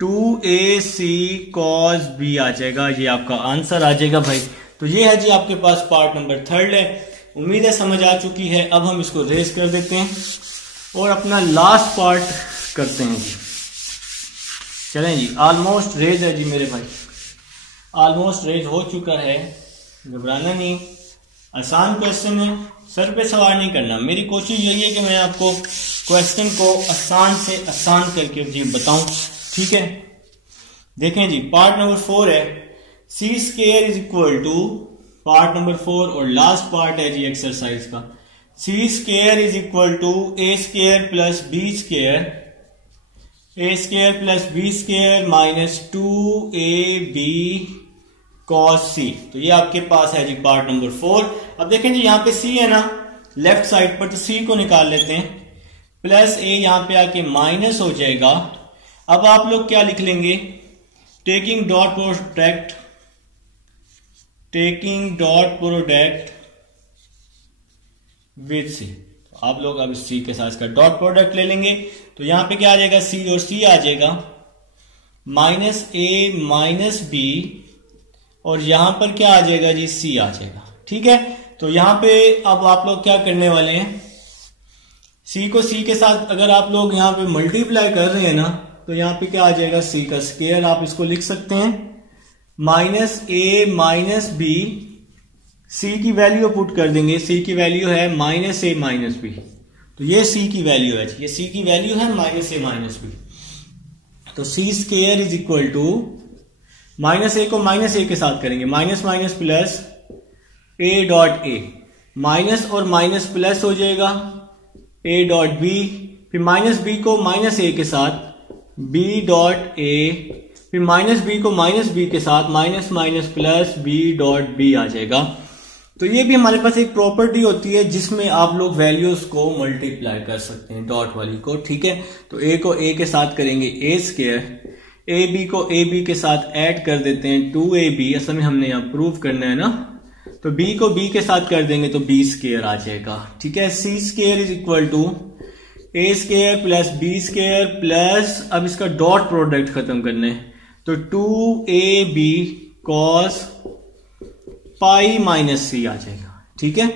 2AC cos B आ जाएगा, ये आपका आंसर आ जाएगा भाई। तो ये है जी आपके पास पार्ट नंबर थर्ड है, उम्मीद है समझ आ चुकी है। अब हम इसको रेज कर देते हैं और अपना लास्ट पार्ट करते हैं जी। चलें जी, ऑलमोस्ट रेज है जी मेरे भाई, ऑलमोस्ट रेज हो चुका है, घबराना नहीं, आसान क्वेश्चन है, सर पे सवार नहीं करना। मेरी कोशिश यही है कि मैं आपको क्वेश्चन को आसान से आसान करके जी बताऊं। ठीक है, देखें जी पार्ट नंबर 4 है, C square is equal to part number 4 और लास्ट पार्ट है जी एक्सरसाइज का। C square is equal to A square plus B square, A square plus B square minus 2ab cos c। तो ये आपके पास है जी पार्ट नंबर 4। अब देखें जी यहाँ पे c है ना लेफ्ट साइड पर, तो c को निकाल लेते हैं, प्लस a यहां पे आके माइनस हो जाएगा। अब आप लोग क्या लिख लेंगे, taking dot product with c। तो आप लोग अब इस c के साथ इसका डॉट प्रोडक्ट ले लेंगे, तो यहां पे क्या आ जाएगा, c और c आ जाएगा, माइनस a माइनस b, और यहां पर क्या आ जाएगा जी, c आ जाएगा। ठीक है, तो यहां पे अब आप लोग क्या करने वाले हैं, c को c के साथ अगर आप लोग यहां पे मल्टीप्लाई कर रहे हैं ना, तो यहां पे क्या आ जाएगा, c का स्क्वायर आप इसको लिख सकते हैं, minus a minus b, c की वैल्यू पुट कर देंगे, c की वैल्यू है माइनस a माइनस b, तो ये c की वैल्यू है, ये c की वैल्यू है माइनस a माइनस b। तो c square is equal to, minus a को माइनस a के साथ करेंगे, minus minus plus a dot a, minus और माइनस प्लस हो जाएगा a डॉट b, फिर माइनस b को माइनस a के साथ b डॉट a, फिर माइनस b को माइनस b के साथ minus minus plus b dot b आ जाएगा। तो ये भी हमारे पास एक प्रॉपर्टी होती है जिसमें आप लोग वैल्यूज को मल्टीप्लाई कर सकते हैं, डॉट वाली को। ठीक है, तो a को a के साथ करेंगे a स्क्वायर, ab को ab के साथ ऐड कर देते हैं 2ab, असल में हमने यहाँ प्रूव करना है ना, तो b को b के साथ कर देंगे तो b स्क्वायर आ जाएगा। ठीक है, c square is equal to a square plus b square plus, अब इसका डॉट प्रोडक्ट खत्म करना है, तो 2ab cos pi minus c आ जाएगा। ठीक है,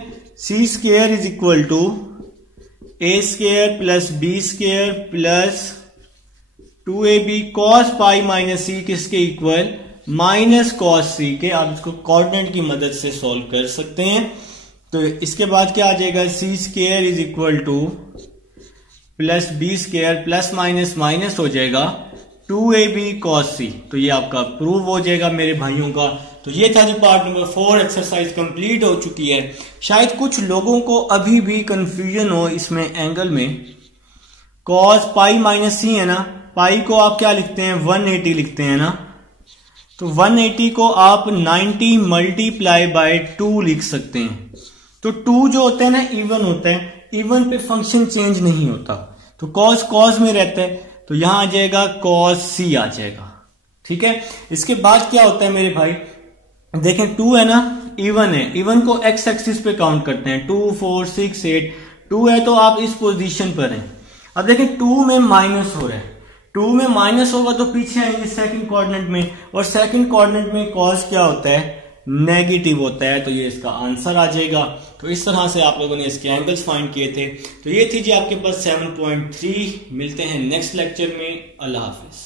c square is equal to a square plus b square plus 2ab cos pi minus c किसके इक्वल, माइनस कॉस c के। आप इसको कोऑर्डिनेट की मदद से सॉल्व कर सकते हैं। तो इसके बाद क्या आ जाएगा, c square is equal two plus b square plus minus minus हो जाएगा 2ab cos c। तो ये आपका प्रूव हो जाएगा मेरे भाइयों का। तो ये था जी पार्ट नंबर 4, एक्सरसाइज कंप्लीट हो चुकी है। शायद कुछ लोगों को अभी भी कंफ्यूजन हो इसमें एंगल में, cos पाई माइनस c है ना, पाई को आप क्या लिखते हैं, 180 लिखते हैं ना, तो 180 को आप 90 मल्टीप्लाई बाय 2 लिख सकते हैं। तो 2 जो होता है ना इवन होता है, इवन पे फंक्शन चेंज नहीं होता, तो cos cos में रहता है, तो यहां आ जाएगा cos c आ जाएगा। ठीक है, इसके बाद क्या होता है मेरे भाई, देखें 2 है ना, इवन है, इवन को x एक्सिस पे काउंट करते हैं, 2 4 6 8, 2 है तो आप इस पोजीशन पर हैं। अब देखें 2 में माइनस हो रहा है, 2 में माइनस होगा तो पीछे आएंगे सेकंड कोऑर्डिनेट में, और सेकंड कोऑर्डिनेट में cos क्या होता है, नेगेटिव होता है, तो ये इसका आंसर आ जाएगा। तो इस तरह से आप लोगों ने इसके एंगल्स फाइंड किए थे। तो ये थी जी आपके पास 7.3। मिलते हैं नेक्स्ट लेक्चर में, अल्लाह हाफिज।